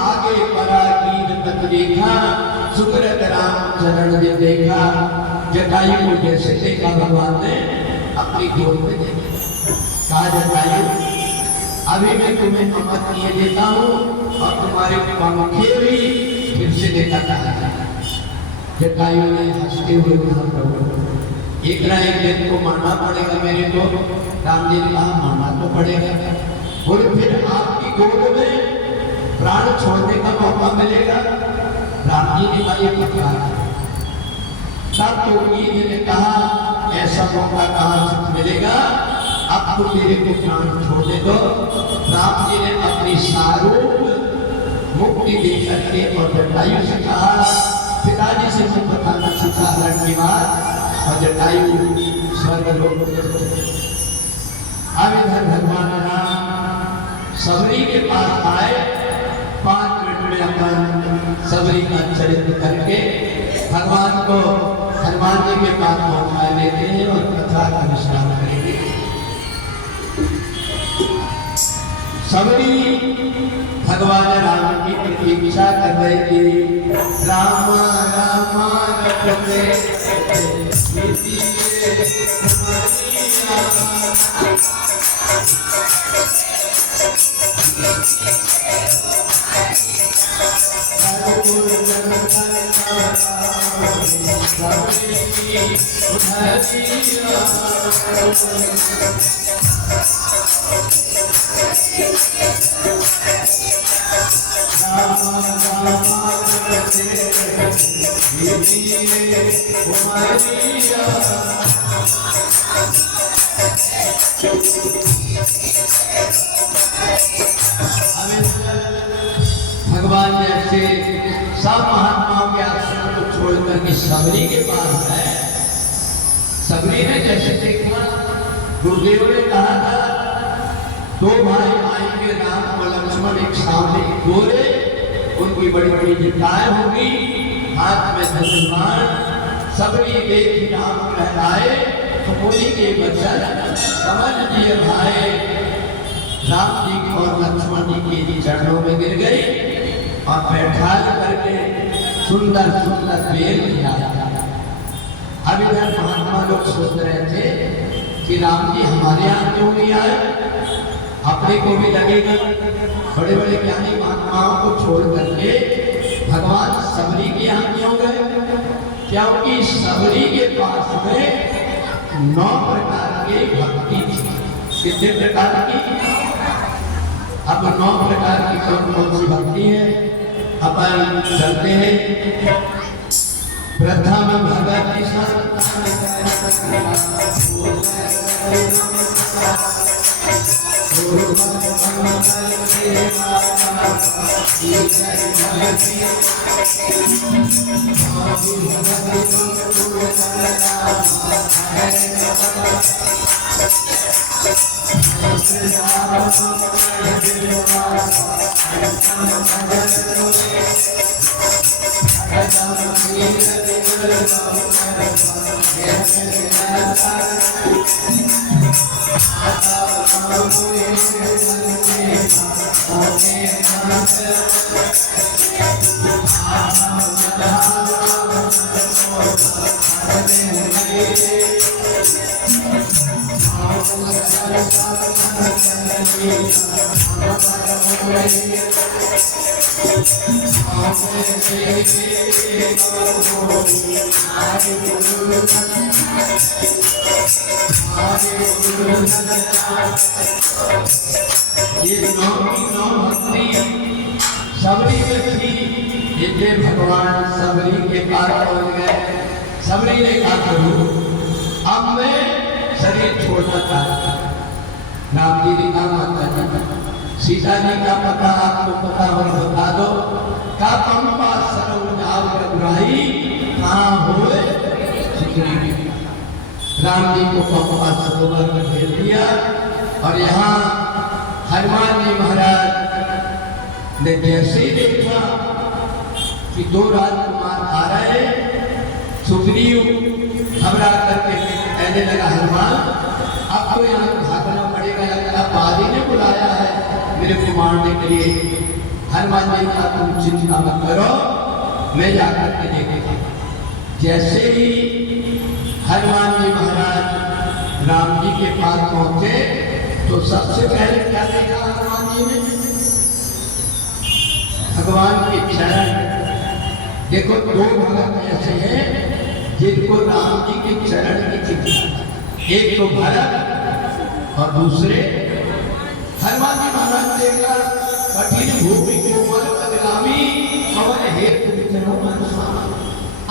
आगे पराकीर तक देखा, सुकृत राम चरण ने देखा। जटायु को जैसे देखा भगवान ने अपनी गोद में देखा, कहा जटायु अभी मैं तुम्हें अमर किए देता हूँ और तुम्हारे पंखे भी फिर से लेकर कहा। जटायु ने हंसते हुए कहा प्रभु एक ना एक दिन को मानना पड़ेगा मेरे को। राम जी ने कहा मानना तो पड़ेगा, और फिर आपकी गोद में प्राण छोड़ने का मौका मिलेगा। राम जी ने कहा ये पक्का। तब तो ईद ने कहा ऐसा मौका कहाँ से मिलेगा, अब तो मेरे को प्राण छोड़ने दो। राम जी ने अपनी सारूप मुक्ति दे करके और जटायु से कहा, पिताजी से मुख बताना सीखा हरण की बात, और जटायु स्वर्गलोक। अब इधर भगवान राम सबरी के पास आए, 5 मिनट में अपन सबरी का चरित्र करके भगवान को हनुमान जी के पास पहुंचा लेते हैं और कथा का विश्राम करेंगे। सबरी भगवान राम की प्रतीक्षा कर रही थी। राम राम रटते भगवान जैसे सब महात्माओं के आश्रम को छोड़कर के सबरी के पास है। सबरी ने जैसे देखा, गुरुदेव ने कहा था 2 भाई आएंगे, राम और लक्ष्मण एक सामने गोरे, उनकी बड़ी बड़ी जटाएं होगी, हाथ में धनुष। सबरी देख राम कहलाए तो उन्हीं के वचन समझ लिए भाई। राम जी और लक्ष्मण जी के चरणों में गिर गई और बैठा करके सुंदर सुंदर बेल किया। अब इधर महात्मा लोग सोच रहे थे कि राम जी हमारे यहाँ क्यों नहीं आए, अपने को भी लगेगा। बड़े बड़े ज्ञानी महात्माओं को छोड़ करके भगवान सबरी के यहाँ क्यों गए, क्योंकि सबरी के पास में 9 प्रकार की भक्ति थी। कितने प्रकार की? अब 9 प्रकार की कौन कौन सी भक्ति है अपन चलते हैं। प्रथम भगति ये नौ की नौ भक्ति सबरी में थी। जितने भगवान सबरी के पास पहुंच गए, सबरी ने कहा प्रभु अब मैं शरीर छोड़ना चाहता। राम जी ने कहा माता जी सीता जी का पता आपको पता हो बता दो। का पंपा सरव रघुराई कहाँ होए सुग्रीव। राम जी को पंपा सरोवर में भेज दिया और यहाँ हनुमान जी महाराज ने जैसे ही देखा कि दो राजकुमार आ रहे, सुग्रीव घबरा करके कहने लगा हनुमान अब तो यहाँ भागना पड़ेगा, लगता बाजी ने बुलाया है मेरे को मारने के लिए। हनुमान जी का तुम चिंता मत करो, मैं जाकर के देखूंगा। जैसे ही हनुमान जी महाराज राम जी के पास पहुंचे तो सबसे पहले क्या देखा हनुमान जी ने? भगवान के चरण। देखो दो भगत ऐसे हैं जिनको राम जी के चरण की चिंता, एक तो भरत और दूसरे हनुमान जी महाराज देखा कठिन भूमि कोमल बदगामी पवन हेतु विचरो मन स्वामी।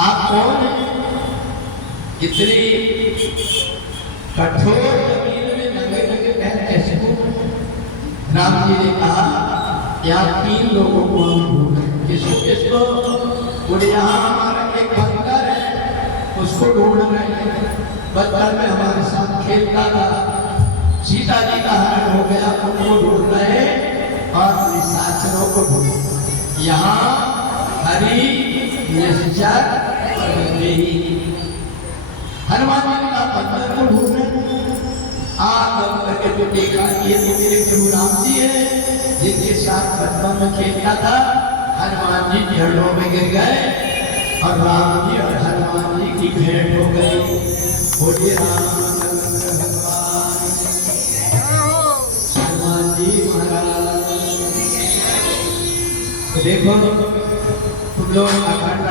आप कौन हैं? इतनी कठोर जमीन में नंगे नंगे पैर कैसे हो? राम जी ने कहा यहाँ तीन लोगों को हम ढूंढ रहे। किसको? बोले यहाँ हमारा एक बंदर है उसको ढूंढ रहे हैं। बंदर में हमारे साथ खेलता था, सीता जी का हरण हो गया, उनको ढूंढ रहे और निशाचरों को ढूंढ। यहाँ हरि निश्चर हनुमान जी का बंदर को ढूंढ रहे। आप करके जो देखा ये तो मेरे गुरु राम जी है जिनके साथ बचपन में खेलता था। हनुमान जी झरनों में गिर गए और राम जी और हनुमान जी की भेंट हो गई। बोलिए रामचंद्र भगवान हनुमान जी महाराज। देखो तुम लोग अखंड